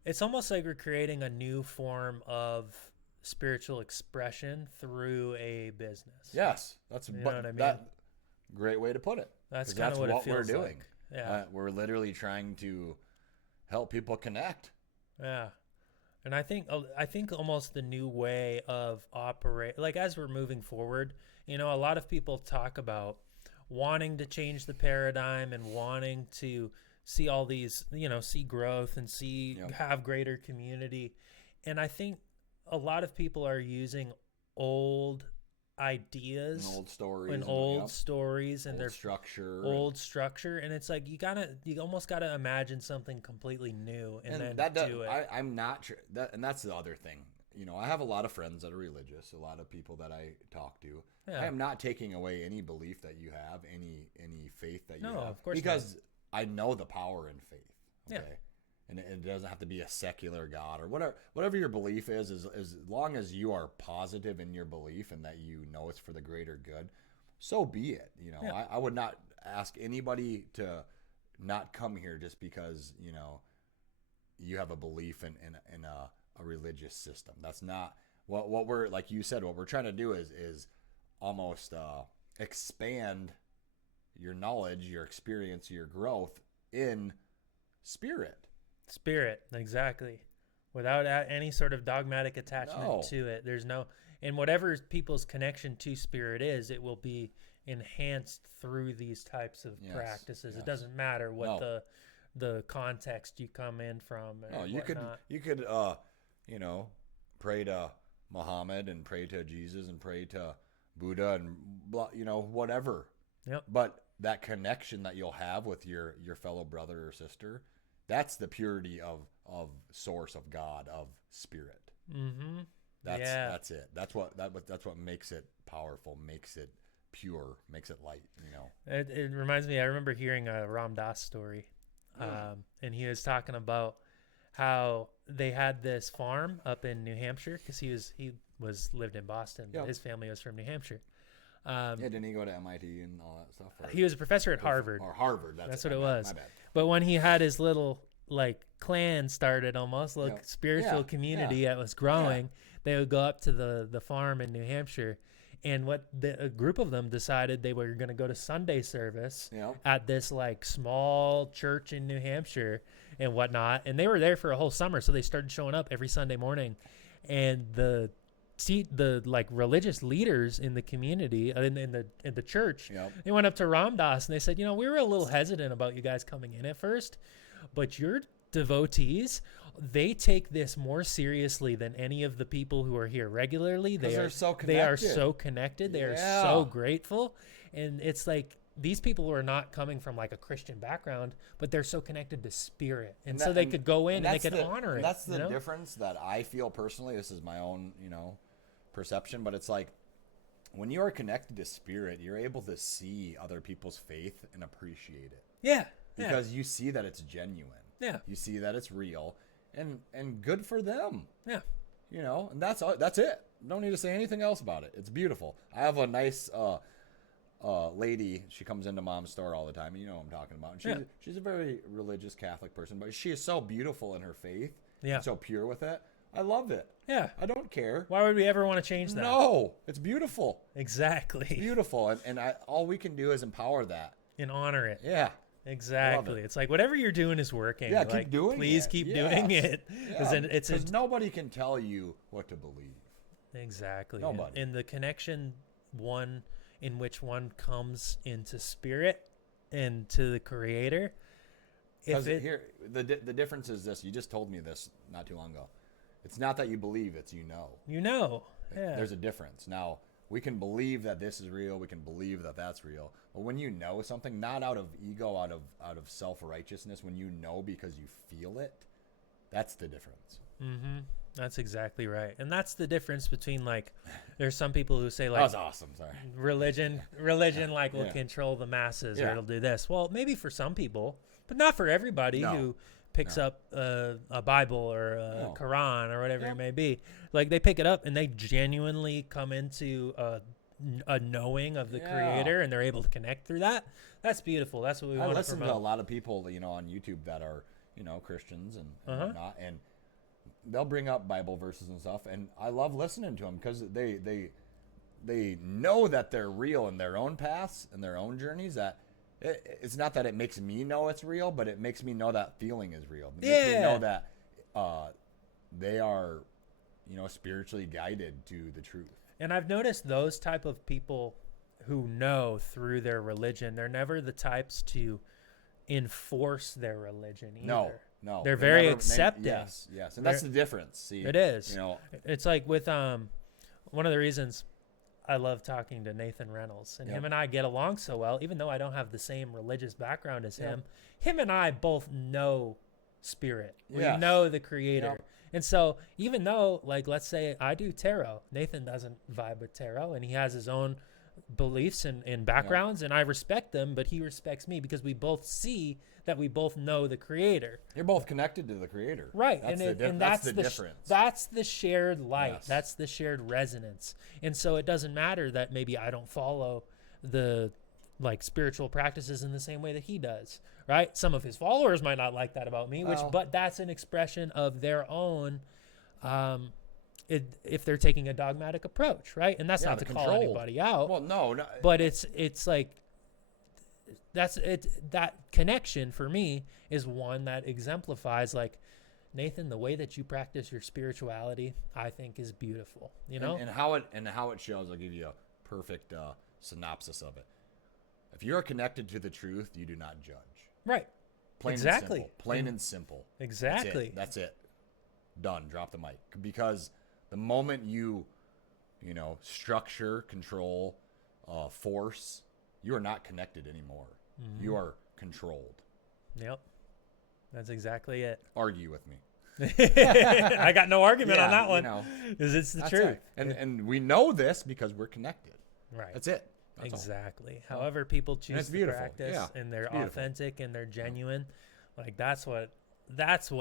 It's almost like we're creating a new form of spiritual expression through a business. Yes, that's you know what I mean? That great way to put it. That's kind of what it feels we're doing. like. Yeah, we're literally trying to help people connect. Yeah, and I think almost the new way of operate, like as we're moving forward, you know, a lot of people talk about wanting to change the paradigm and wanting to see all these, you know, see growth and have greater community, and I think a lot of people are using old ideas and old stories and old stories and old their structure, and it's like you almost gotta imagine something completely new and then do it. I'm not sure that, and that's the other thing. You know, I have a lot of friends that are religious, a lot of people that I talk to. I am not taking away any belief that you have, any faith that you have, of course because I know the power in faith. Okay. Yeah. And it doesn't have to be a secular God or whatever your belief is, as long as you are positive in your belief and that you know it's for the greater good, so be it. You know, I would not ask anybody to not come here just because, you know, you have a belief in a religious system. That's not what we're, like you said, what we're trying to do is almost expand your knowledge, your experience, your growth in spirit. Spirit, exactly. Without any sort of dogmatic attachment to it. There's no, and whatever people's connection to spirit is, it will be enhanced through these types of practices. It doesn't matter what the context you come in from. No, you could pray to Muhammad and pray to Jesus and pray to Buddha and blah, whatever. Yep. But that connection that you'll have with your fellow brother or sister, that's the purity of source of God, of spirit. Mm-hmm. That's it. That's what makes it powerful, makes it pure, makes it light. It reminds me. I remember hearing a Ram Dass story, and he was talking about how they had this farm up in New Hampshire, because he lived in Boston, but his family was from New Hampshire. Didn't he go to MIT and all that stuff? He was a professor at Harvard. Or Harvard. That's what it was. My bad. But when he had his little clan started, almost spiritual community that was growing, they would go up to the farm in New Hampshire, and a group of them decided they were going to go to Sunday service at this small church in New Hampshire and whatnot. And they were there for a whole summer, so they started showing up every Sunday morning, and the religious leaders in the community in the church, they went up to Ram Dass and they said, we were a little hesitant about you guys coming in at first, but your devotees, they take this more seriously than any of the people who are here regularly. They are so connected. They are so grateful. And it's like, these people are not coming from a Christian background, but they're so connected to spirit. And so they could go in and they could honor it. That's the difference that I feel personally. This is my own, perception, but it's like, when you are connected to spirit, you're able to see other people's faith and appreciate it. Yeah. Because you see that it's genuine. Yeah. You see that it's real and good for them. Yeah. And that's it. Don't need to say anything else about it. It's beautiful. I have a nice lady. She comes into Mom's store all the time. You know what I'm talking about. And she's a very religious Catholic person, but she is so beautiful in her faith. Yeah. So pure with it. I love it. Yeah. I don't care. Why would we ever want to change that? No. It's beautiful. Exactly. It's beautiful. And all we can do is empower that. And honor it. Yeah. Exactly. It's like, whatever you're doing is working. Yeah, keep doing it. Please keep doing it. Because nobody can tell you what to believe. Exactly. Nobody. And the connection in which one comes into spirit and to the Creator. The difference is this. You just told me this not too long ago. It's not that you believe, it's you know. You know. Yeah. There's a difference. Now, we can believe that this is real. We can believe that that's real. But when you know something, not out of ego, out of self-righteousness, when you know because you feel it, that's the difference. Mm-hmm. That's exactly right. And that's the difference between, there's some people who say, that was awesome. Sorry. Religion will control the masses or it'll do this. Well, maybe for some people, but not for everybody who picks up a Bible or a Quran or whatever it may be. They pick it up and they genuinely come into a knowing of the Creator, and they're able to connect through that. That's beautiful. That's what we want to promote. I listen to a lot of people, on YouTube that are, Christians and whatnot, and they'll bring up Bible verses and stuff, and I love listening to them because they know that they're real in their own paths and their own journeys. That it's not that it makes me know it's real, but it makes me know that feeling is real. It makes me know that they are, spiritually guided to the truth. And I've noticed those type of people who know through their religion, they're never the types to enforce their religion either. No. They're very accepting. Yes. And that's the difference. See, it is. It's like with one of the reasons I love talking to Nathan Reynolds, and him and I get along so well, even though I don't have the same religious background as him. Him and I both know spirit. We know the Creator. And so even though, let's say I do tarot, Nathan doesn't vibe with tarot, and he has his own beliefs and backgrounds, and I respect them, but he respects me because we both see that we both know the Creator. You're both connected to the Creator. Right. That's the difference. That's the shared light. Yes. That's the shared resonance. And so it doesn't matter that maybe I don't follow the like spiritual practices in the same way that he does, right? Some of his followers might not like that about me, but that's an expression of their own, if they're taking a dogmatic approach, right? And that's not to call anybody out. Well, no, but it's like that's it. That connection for me is one that exemplifies, like, Nathan, the way that you practice your spirituality, I think, is beautiful. You know, and how it shows. I'll give you a perfect synopsis of it. If you are connected to the truth, you do not judge. Right. Plain exactly. And simple. Plain and simple. Exactly. That's it. Done. Drop the mic. Because the moment you structure, control, force, you are not connected anymore. Mm-hmm. You are controlled. Yep. That's exactly it. Argue with me. I got no argument on that one. Because it's the truth. It. And we know this because we're connected. Right. That's it. That's exactly. All. However people choose to practice, and they're authentic and they're genuine, like that's what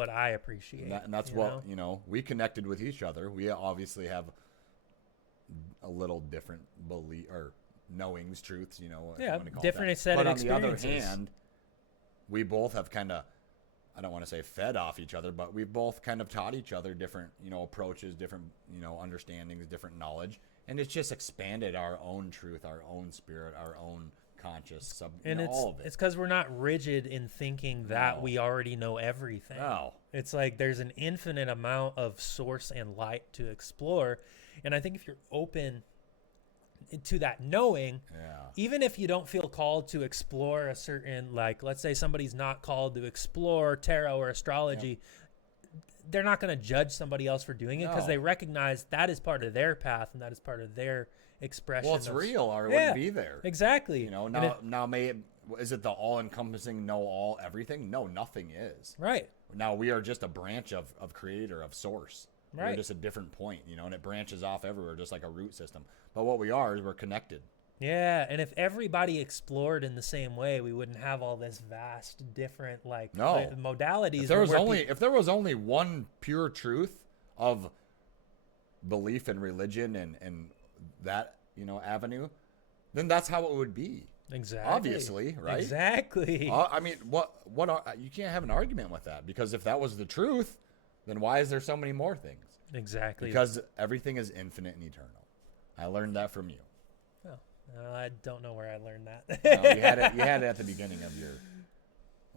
I appreciate. And that's what, we connected with each other. We obviously have a little different belief or knowings, truths, different set of experiences. But on the other hand, we both have kind of, I don't want to say fed off each other, but we've both kind of taught each other different, approaches, different, understandings, different knowledge. And it's just expanded our own truth, our own spirit, our own conscious, all of it. It's because we're not rigid in thinking that we already know everything. No. It's like there's an infinite amount of source and light to explore. And I think if you're open to that knowing, even if you don't feel called to explore a certain, like, let's say somebody's not called to explore tarot or astrology, they're not going to judge somebody else for doing it because they recognize that is part of their path and that is part of their expression. Well, it's real or it wouldn't be there. Exactly. Is it the all-encompassing everything? No, nothing is. Right. Now we are just a branch of creator, of source. Right. We're just a different point, and it branches off everywhere, just like a root system. But what we are is we're connected. Yeah, and if everybody explored in the same way, we wouldn't have all this vast, different modalities. If there was only one pure truth of belief in religion and that avenue, then that's how it would be. Exactly. Obviously, right? Exactly. I mean, you can't have an argument with that, because if that was the truth, then why is there so many more things? Exactly. Because everything is infinite and eternal. I learned that from you. I don't know where I learned that. No, you had it at the beginning of your.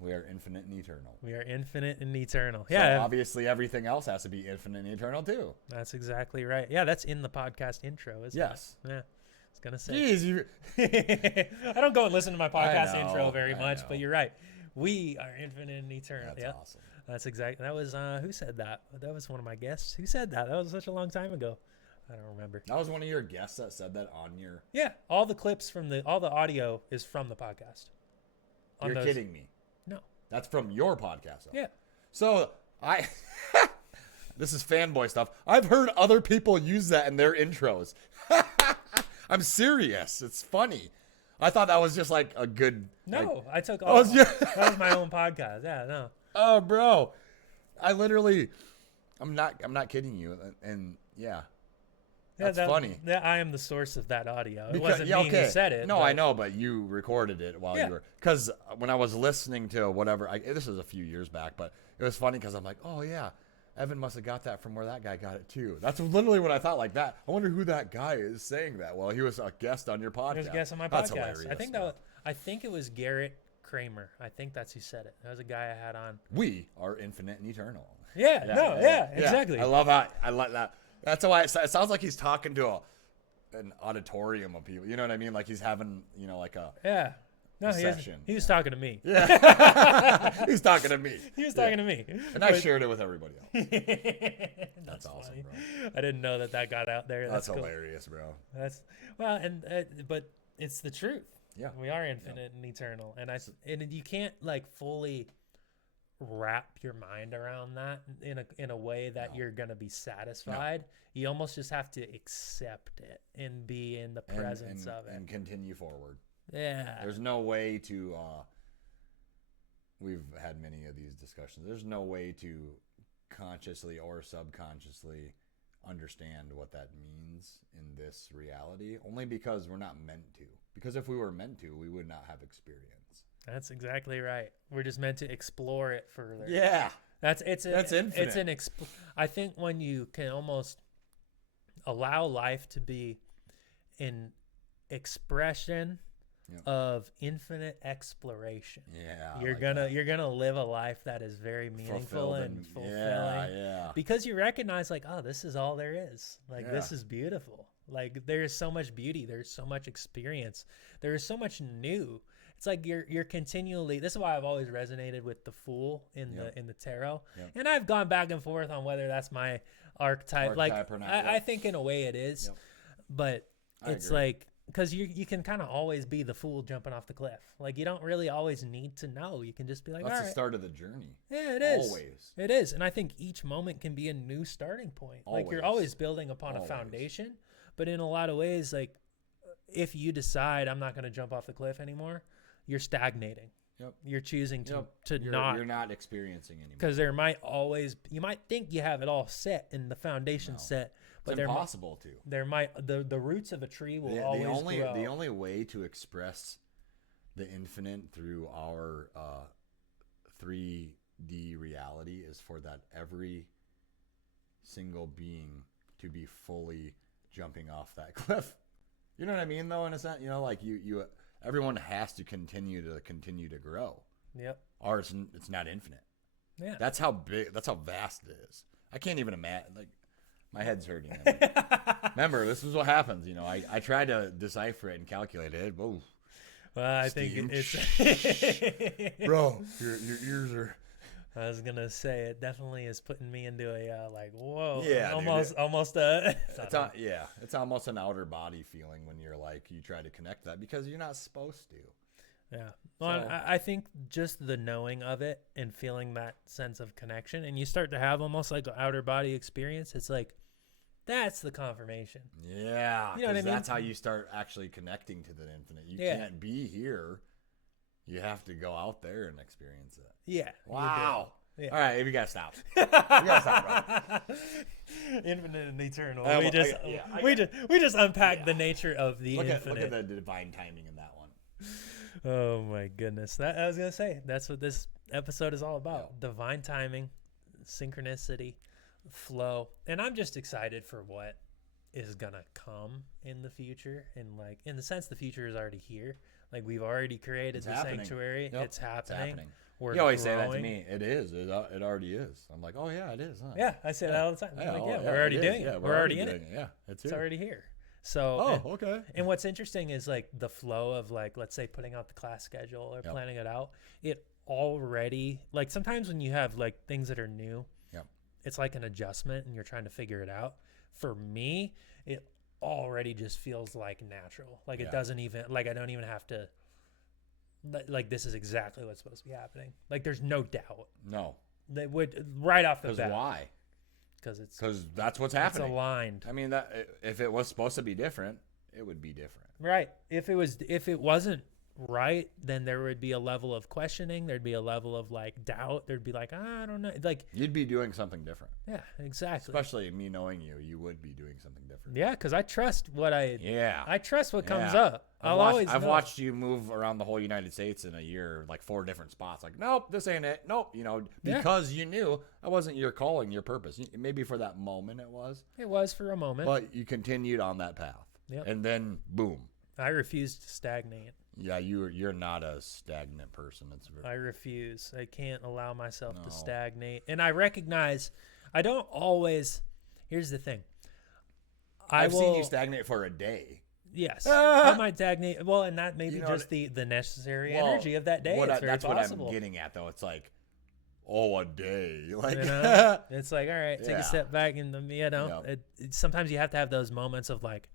We are infinite and eternal. We are infinite and eternal. So obviously, everything else has to be infinite and eternal too. That's exactly right. Yeah, that's in the podcast intro, isn't it? Yes. Yeah. I was gonna say. Jeez, I don't go and listen to my podcast intro very much, but you're right. We are infinite and eternal. That's awesome. That's exactly. That was who said that? That was one of my guests. Who said that? That was such a long time ago. I don't remember. That was one of your guests that said that on your. Yeah, all the clips from all the audio is from the podcast. You're kidding me. No, that's from your podcast. Yeah. So this is fanboy stuff. I've heard other people use that in their intros. I'm serious. It's funny. I thought that was just like a good. No, I took all. That was my own podcast. Yeah, no. Oh, bro, I'm not kidding you, and yeah. That's funny. I am the source of that audio. It wasn't me who said it. No, I know, but you recorded it while you were. Because when I was listening to whatever, this was a few years back, but it was funny because I'm like, oh, yeah, Evan must have got that from where that guy got it, too. That's literally what I thought, like that. I wonder who that guy is saying that. Well, he was a guest on your podcast. He was a guest on my podcast. That's hilarious. I think it was Garrett Kramer. I think that's who said it. That was a guy I had on. We are infinite and eternal. Yeah, exactly. I love how I like that. That's why it sounds like he's talking to an auditorium of people. You know what I mean? Like he's having, like a session. He was talking to me. Yeah, he's talking to me. He was talking to me, and I shared it with everybody else. That's awesome, funny. Bro. I didn't know that got out there. That's cool. hilarious, bro. But it's the truth. Yeah, we are infinite and eternal, and you can't fully wrap your mind around that in a way that you're gonna be satisfied. You almost just have to accept it and be in the presence of it and continue forward. Yeah, there's no way to we've had many of these discussions. There's no way to consciously or subconsciously understand what that means in this reality, only because we're not meant to. Because if we were meant to, we would not have experience. That's exactly right. We're just meant to explore it further. Yeah. That's infinite. I think when you can almost allow life to be an expression of infinite exploration. Yeah. You're gonna live a life that is very meaningful and fulfilling. Yeah. Because you recognize like, oh, this is all there is. Like this is beautiful. Like there's so much beauty. There's so much experience. There's so much new. It's like you're continually. This is why I've always resonated with the Fool in the tarot, and I've gone back and forth on whether that's my archetype. Like or not, I think in a way it is, but it's like because you can kind of always be the fool jumping off the cliff. Like you don't really always need to know. You can just be like, that's all the right. start of the journey. Yeah, it is. Always. It is, and I think each moment can be a new starting point. Like you're always building upon a foundation, but in a lot of ways, like if you decide I'm not going to jump off the cliff anymore, you're stagnating. Yep. You're choosing to You're not experiencing anymore. Because there might always, you might think you have it all set and the foundation set, but it's impossible to. There might the roots of a tree will always grow. The only way to express the infinite through our 3D reality is for that every single being to be fully jumping off that cliff. You know what I mean, though, in a sense? You know, like everyone has to continue to grow. Yep. Or it's not infinite. Yeah. That's how big, that's how vast it is. I can't even imagine. Like, my head's hurting. Remember, this is what happens. You know, I tried to decipher it and calculate it. Whoa. Well, I think it's bro, your ears are. I was gonna say it definitely is putting me into a like whoa, yeah, almost a. It's almost an outer body feeling when you're like you try to connect that because you're not supposed to. Yeah, well, I think just the knowing of it and feeling that sense of connection, and you start to have almost like an outer body experience. It's like that's the confirmation. Yeah, you know what I mean. That's how you start actually connecting to the infinite. You can't be here. You have to go out there and experience it. Yeah. Wow. Yeah. All right, we gotta stop. We gotta stop, bro. Infinite and eternal. We just unpacked the nature of the infinite. Look at the divine timing in that one. Oh my goodness. That I was gonna say. That's what this episode is all about. Yeah. Divine timing, synchronicity, flow, and I'm just excited for what is gonna come in the future. And like in the sense, the future is already here. Like we've already created the sanctuary. Yep. It's happening. You always say that to me. It is. It already is. I'm like, oh yeah, it is. Huh? Yeah, I say that all the time. I'm like, we're already doing it. We're already in it. Yeah, it's already here. So, okay. And what's interesting is like the flow of like, let's say putting out the class schedule or planning it out. It already like sometimes when you have like things that are new, it's like an adjustment and you're trying to figure it out. For me, it already just feels like natural. Like it doesn't even like I don't even have to like this is exactly what's supposed to be happening. Like there's no doubt. No. They would right off the bat. Because why? Because that's what's happening. It's aligned. I mean that if it was supposed to be different, it would be different. Right. If it wasn't right, then there would be a level of questioning. There'd be a level of like doubt. There'd be like, I don't know. Like you'd be doing something different. Yeah, exactly. Especially me knowing you would be doing something different. Yeah, because I trust what I trust what comes up. I've watched you move around the whole United States in a year, like 4 different spots. Like, nope, this ain't it. Nope, because you knew that wasn't your calling, your purpose. Maybe for that moment it was. It was for a moment. But you continued on that path. Yep. And then, boom. I refuse to stagnate. Yeah, you're not a stagnant person. I refuse. I can't allow myself to stagnate. And I recognize I don't always. Here's the thing. I've seen you stagnate for a day. Yes. I might stagnate. Well, and that may be just the necessary energy of that day. That's possible. What I'm getting at, though. It's like, a day. Like, it's like, all right, take a step back. And, sometimes you have to have those moments of like,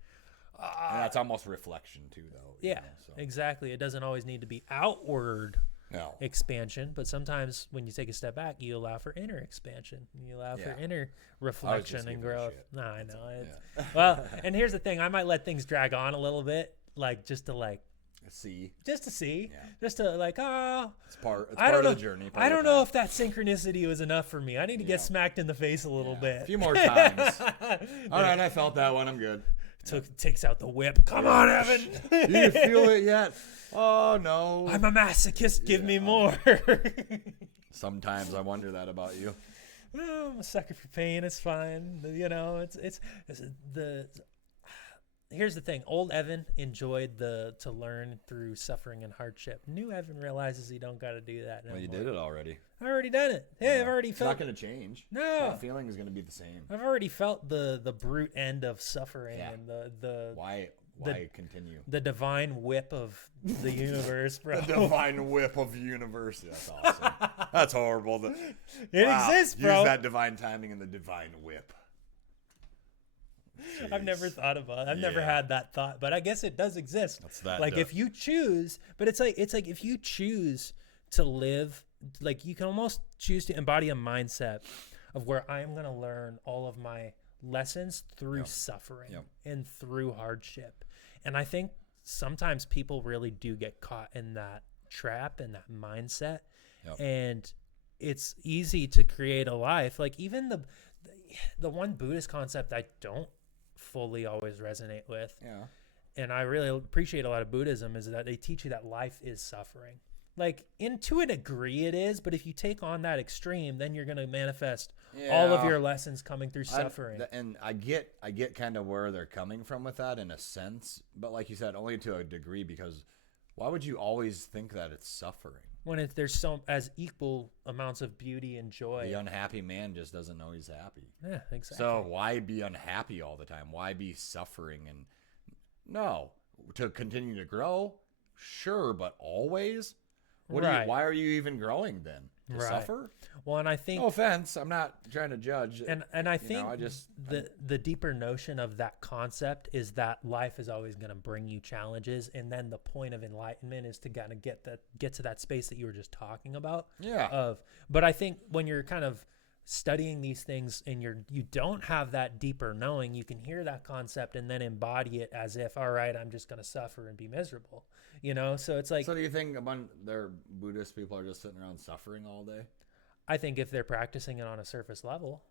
and that's almost reflection too, though. Yeah, exactly. It doesn't always need to be outward expansion, but sometimes when you take a step back, you allow for inner expansion. You allow for inner reflection and growth. No, I know. Well, and here's the thing. I might let things drag on a little bit, like just to like. See, just to see, Yeah. just to like, it's part I don't of know. the journey. I don't know if that synchronicity was enough for me. I need to get Yeah. smacked in the face a little bit. A few more times. All right, I felt that one. I'm good. Takes out the whip. Come on, Evan. Do you feel it yet? Oh no. I'm a masochist. Give me more. Sometimes I wonder that about you. I'm a sucker for pain. It's fine. You know, it's the. Here's the thing. Old Evan enjoyed to learn through suffering and hardship. New Evan realizes he don't got to do that anymore. Well, you did it already. I already done it. Hey, Yeah. I've already It's felt. not going to change. No. That feeling is going to be the same. I've already felt the brute end of suffering Yeah. and the Why continue? the divine whip of the universe, bro. The divine whip of universe. That's awesome. That's horrible. It exists, bro. Use that divine timing and the divine whip. I've never Jeez. thought about it. I've never had that thought, but I guess it does exist. That's that like duh. if you choose, but it's like if you choose to live, like you can almost choose to embody a mindset of where I am going to learn all of my lessons through suffering and through hardship. And I think sometimes people really do get caught in that trap and that mindset. And it's easy to create a life. Like even the one Buddhist concept I don't fully always resonate with. Yeah. And I really appreciate a lot of Buddhism is that they teach you that life is suffering. Like to a degree it is, but if you take on that extreme, then you're going to manifest all of your lessons coming through suffering. And I get kind of where they're coming from with that in a sense, but like you said, only to a degree, because why would you always think that it's suffering? When there's as equal amounts of beauty and joy. The unhappy man just doesn't know he's happy. Yeah, exactly. So why be unhappy all the time? Why be suffering? And no, to continue to grow, sure, but always. Why are you even growing then? To suffer? Well, and I think no offense, I'm not trying to judge. And I think the deeper notion of that concept is that life is always going to bring you challenges, and then the point of enlightenment is to kind of get to that space that you were just talking about. Yeah. But I think when you're kind of studying these things and you don't have that deeper knowing, you can hear that concept and then embody it as if, all right, I'm just going to suffer and be miserable. You know, so it's like. So do you think their Buddhist people are just sitting around suffering all day? I think if they're practicing it on a surface level,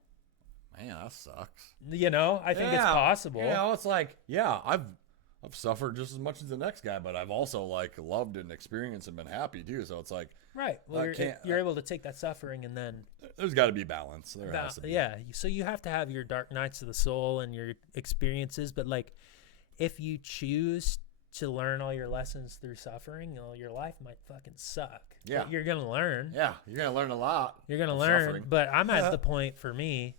man, that sucks. You know, I think it's possible. You know, it's like, I've suffered just as much as the next guy, but I've also like loved and experienced and been happy too. So it's like, right. Well, you're able to take that suffering and then there's got to be balance. There has to be. Yeah. So you have to have your dark nights of the soul and your experiences, but like, if you choose to learn all your lessons through suffering, your life might fucking suck. Yeah. But you're going to learn. Yeah. You're going to learn a lot. You're going to learn. Suffering. But I'm at the point for me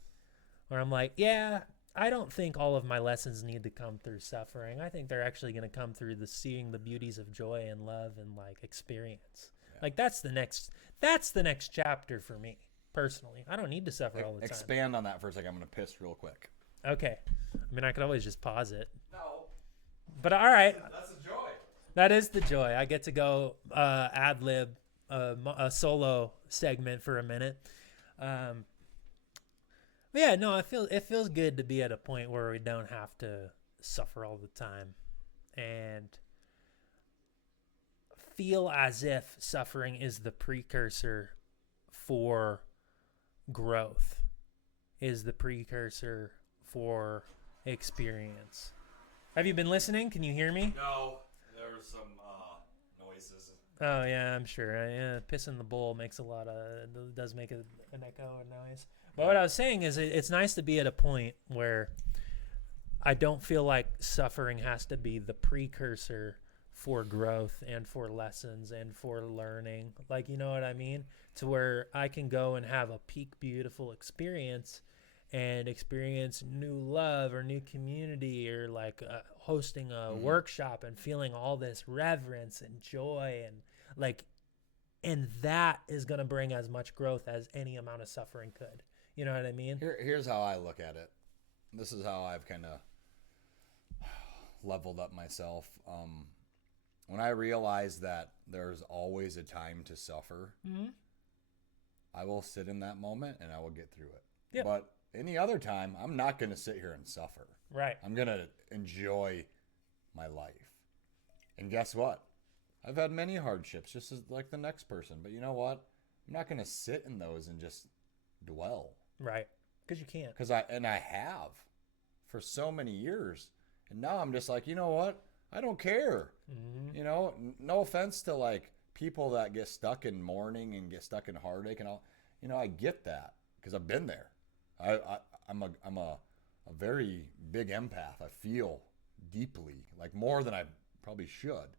where I'm like, I don't think all of my lessons need to come through suffering. I think they're actually going to come through seeing the beauties of joy and love and like experience. Yeah. Like that's the next chapter for me personally. I don't need to suffer all the time. Expand on that for a second. I'm going to piss real quick. Okay. I mean, I could always just pause it. No. But all right. That's the joy. That is the joy. I get to go ad-lib a solo segment for a minute. Yeah, no, it feels good to be at a point where we don't have to suffer all the time and feel as if suffering is the precursor for growth, is the precursor for experience. Have you been listening? Can you hear me? No, there were some noises. Oh yeah, I'm sure. Pissing the bowl does make an echo and noise. But what I was saying is it's nice to be at a point where I don't feel like suffering has to be the precursor for growth and for lessons and for learning. Like, you know what I mean? To where I can go and have a peak beautiful experience and experience new love or new community or like hosting a workshop and feeling all this reverence and joy and that is going to bring as much growth as any amount of suffering could. You know what I mean? Here's how I look at it. This is how I've kind of leveled up myself. When I realize that there's always a time to suffer, I will sit in that moment and I will get through it. Yep. But any other time, I'm not going to sit here and suffer. Right. I'm going to enjoy my life. And guess what? I've had many hardships, just as like the next person. But you know what? I'm not going to sit in those and just dwell. Right. Because you can't. I have for so many years. And now I'm just like, you know what? I don't care. Mm-hmm. You know, no offense to like people that get stuck in mourning and get stuck in heartache and all. You know, I get that because I've been there. I'm a very big empath. I feel deeply, like more than I probably should.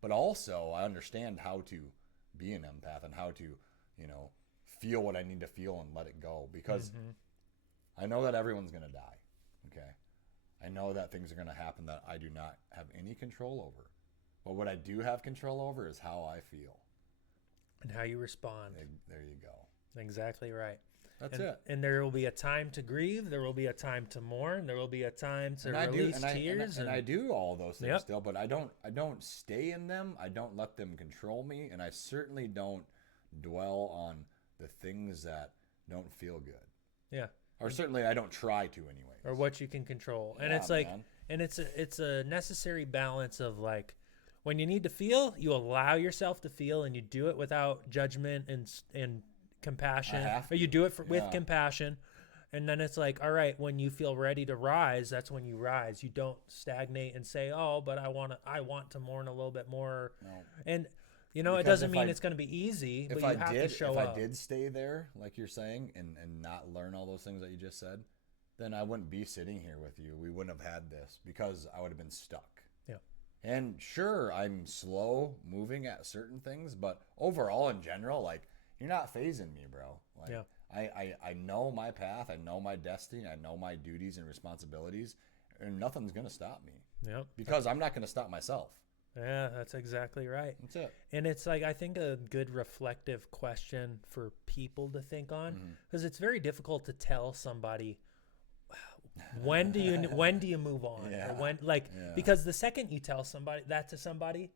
But also I understand how to be an empath and how to, you know, feel what I need to feel and let it go, because I know that everyone's going to die. Okay. I know that things are going to happen that I do not have any control over. But what I do have control over is how I feel. And how you respond. There you go. Exactly right. That's it. And there will be a time to grieve. There will be a time to mourn. There will be a time to release tears. And I do all those things Yep. still, but I don't stay in them. I don't let them control me. And I certainly don't dwell on the things that don't feel good. Yeah. Or certainly I don't try to anyway. Or what you can control. And Yeah, it's like, man. and it's a necessary balance of like, when you need to feel, you allow yourself to feel, and you do it without judgment and compassion, or you do it with compassion. And then it's like, all right, when you feel ready to rise, that's when you rise. You don't stagnate and say, oh, but I want to mourn a little bit more. No. And you know, Because it doesn't mean it's going to be easy, but you have to show up. If I did stay there, like you're saying, and not learn all those things that you just said, then I wouldn't be sitting here with you. We wouldn't have had this because I would have been stuck. Yeah. And sure, I'm slow moving at certain things, but overall, in general, like, you're not phasing me, bro. Like, yeah. I know my path. I know my destiny. I know my duties and responsibilities, and nothing's going to stop me. Yep. Because I'm not going to stop myself. Yeah, that's exactly right. That's it. And it's like, I think a good reflective question for people to think on, because it's very difficult to tell somebody, when do you move on? Yeah. Or when, because the second you tell somebody that to somebody,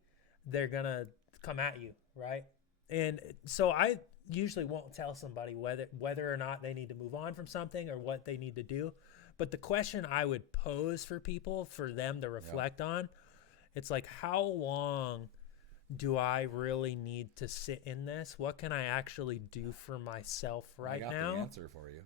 they're going to come at you. Right. And so I usually won't tell somebody whether or not they need to move on from something or what they need to do. But the question I would pose for people, for them to reflect on, it's like, how long do I really need to sit in this? What can I actually do for myself right now? I got the answer for you.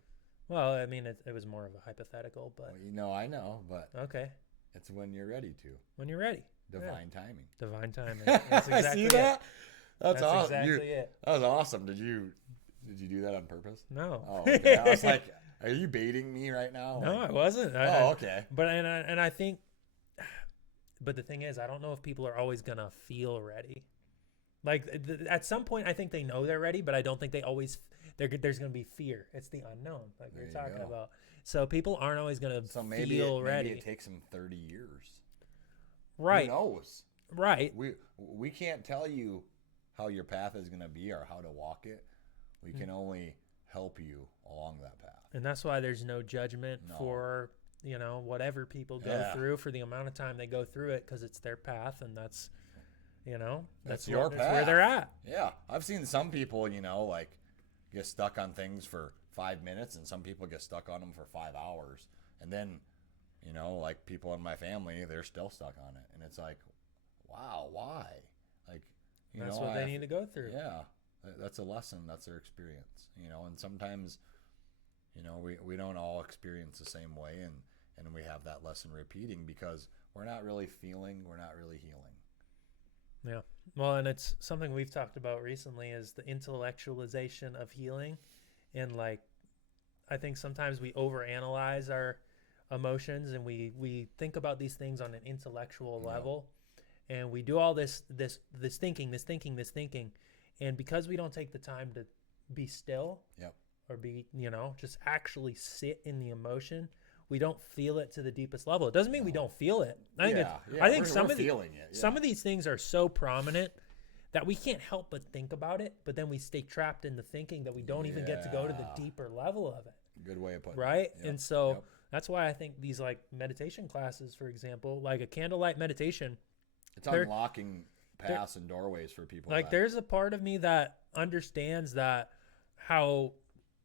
Well, I mean, it was more of a hypothetical, but... Well, I know, but... Okay. It's when you're ready to. When you're ready. Divine timing. Divine timing. That's exactly See that? It. That's awesome. Exactly it. That was awesome. Did you do that on purpose? No. Oh, okay. I was like, are you baiting me right now? No, Like, I wasn't. okay. But and I think... But the thing is, I don't know if people are always going to feel ready. Like, at some point, I think they know they're ready, but I don't think they always... There's going to be fear. It's the unknown, like you're talking about. So people aren't always going to feel ready. Maybe it takes them 30 years. Right. Who knows? Right. We can't tell you how your path is going to be or how to walk it. We can only help you along that path. And that's why there's no judgment for, whatever people go through, for the amount of time they go through it, because it's their path, and that's your path. That's where they're at. Yeah. I've seen some people, like, get stuck on things for 5 minutes, and some people get stuck on them for 5 hours. And then, like people in my family, they're still stuck on it. And it's like, wow, why? Like, that's what they need to go through. Yeah. That's a lesson. That's their experience, and sometimes, we don't all experience the same way. And we have that lesson repeating because we're not really feeling, we're not really healing. Yeah. Well, and it's something we've talked about recently is the intellectualization of healing. And like, I think sometimes we overanalyze our emotions, and we think about these things on an intellectual level, and we do all this thinking. And because we don't take the time to be still or be, just actually sit in the emotion, we don't feel it to the deepest level. It doesn't mean we don't feel it. I think some of these things are so prominent that we can't help but think about it, but then we stay trapped in the thinking that we don't even get to go to the deeper level of it. Good way of putting it. Right? Yep. And so that's why I think these like meditation classes, for example, like a candlelight meditation, it's unlocking paths and doorways for people. Like there's a part of me that understands that how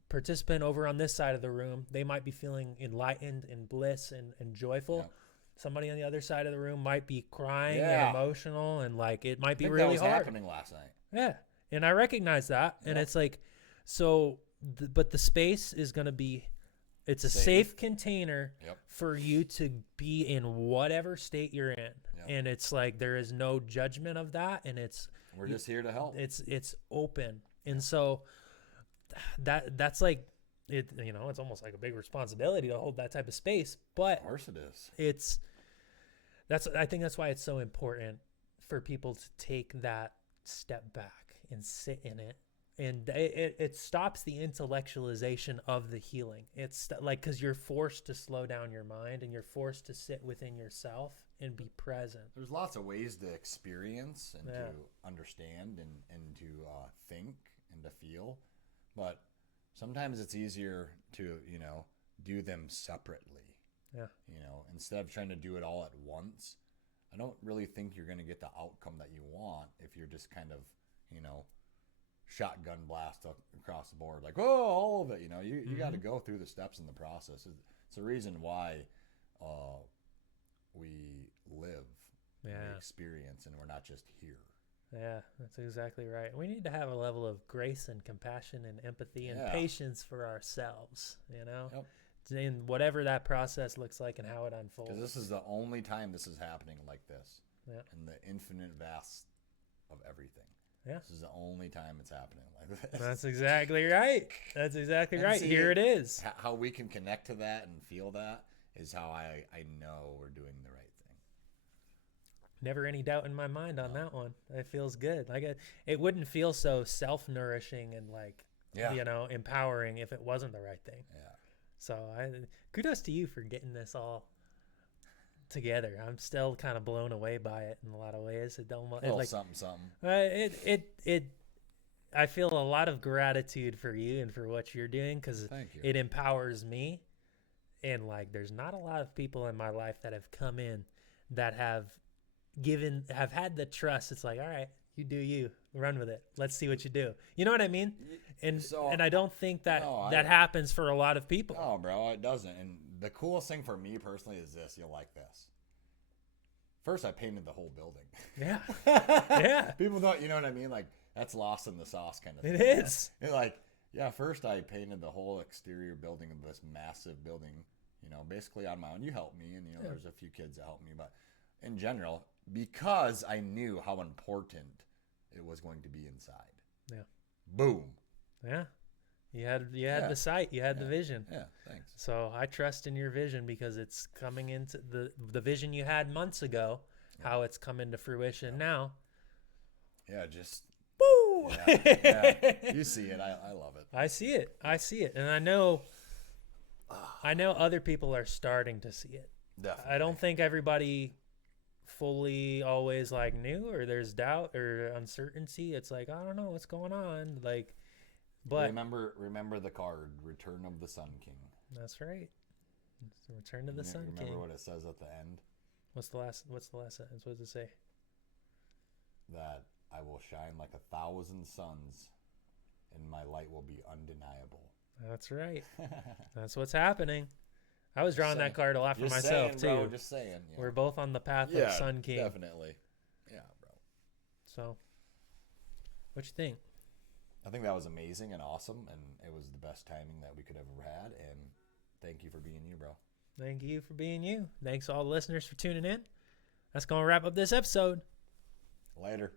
participant over on this side of the room, they might be feeling enlightened and bliss and joyful. somebody on the other side of the room might be crying Yeah. and emotional, and like it might be I think really that was hard. happening last night. Yeah. And I recognize that. And Yeah. it's like, so, but the space is going to be, it's a safe container Yep. for you to be in whatever state you're in. Yep. And it's like, there is no judgment of that. And We're just here to help. it's open. And so that's like, it's almost like a big responsibility to hold that type of space, but Of course it is. I think that's why it's so important for people to take that step back and sit in it. And it stops the intellectualization of the healing. It's like, because you're forced to slow down your mind and you're forced to sit within yourself and be present. There's lots of ways to experience and Yeah. to understand and to think and to feel. But sometimes it's easier to, do them separately. Yeah. Instead of trying to do it all at once. I don't really think you're going to get the outcome that you want if you're just kind of, shotgun blast across the board. Like, oh, all of it, you got to go through the steps in the process. It's the reason why we live, we Yeah. experience, and we're not just here. Yeah, that's exactly right. We need to have a level of grace and compassion and empathy and Yeah. patience for ourselves, Yep. in whatever that process looks like and how it unfolds. Because this is the only time this is happening like this. Yeah. In the infinite vast of everything. Yeah. This is the only time it's happening like this. That's exactly right. That's exactly And right. see, Here it is. How we can connect to that and feel that is how I know we're doing the right thing. Never any doubt in my mind on that one. It feels good. Like it wouldn't feel so self-nourishing and like, empowering if it wasn't the right thing. Yeah. So kudos to you for getting this all together. I'm still kind of blown away by it in a lot of ways. Something. I feel a lot of gratitude for you and for what you're doing, because Thank you. it empowers me. And like, there's not a lot of people in my life that have come in that have had the trust. It's like, all right, you do you, run with it. Let's see what you do. You know what I mean? And I don't think that that happens for a lot of people. Oh, bro, it doesn't. And the coolest thing for me personally is this. You'll like this. First, I painted the whole building. Yeah. Yeah. People don't, you know what I mean? Like, that's lost in the sauce kind of thing. It is. First I painted the whole exterior building of this massive building, basically on my own. You helped me, and, there's a few kids that helped me. But in general, because I knew how important it was going to be inside. Yeah. Boom. Yeah. You had the sight, you had the vision. Yeah, thanks. So I trust in your vision, because it's coming into the vision you had months ago, how it's coming to fruition now. Yeah, just Woo! yeah. You see it. I love it. I see it. And I know other people are starting to see it. Definitely. I don't think everybody fully always like knew, or there's doubt or uncertainty. It's like, I don't know what's going on. Like, but remember the card, Return of the Sun King. That's right. It's the Return of the Sun King. Remember what it says at the end? What's the last sentence? What does it say? That I will shine like 1,000 suns, and my light will be undeniable. That's right. That's what's happening. I was drawing that card a lot for myself too. Bro, just saying. Yeah. We're both on the path of Sun King. Definitely. Yeah, bro. So, what you think? I think that was amazing and awesome, and it was the best timing that we could have ever had. And thank you for being you, bro. Thank you for being you. Thanks to all the listeners for tuning in. That's going to wrap up this episode. Later.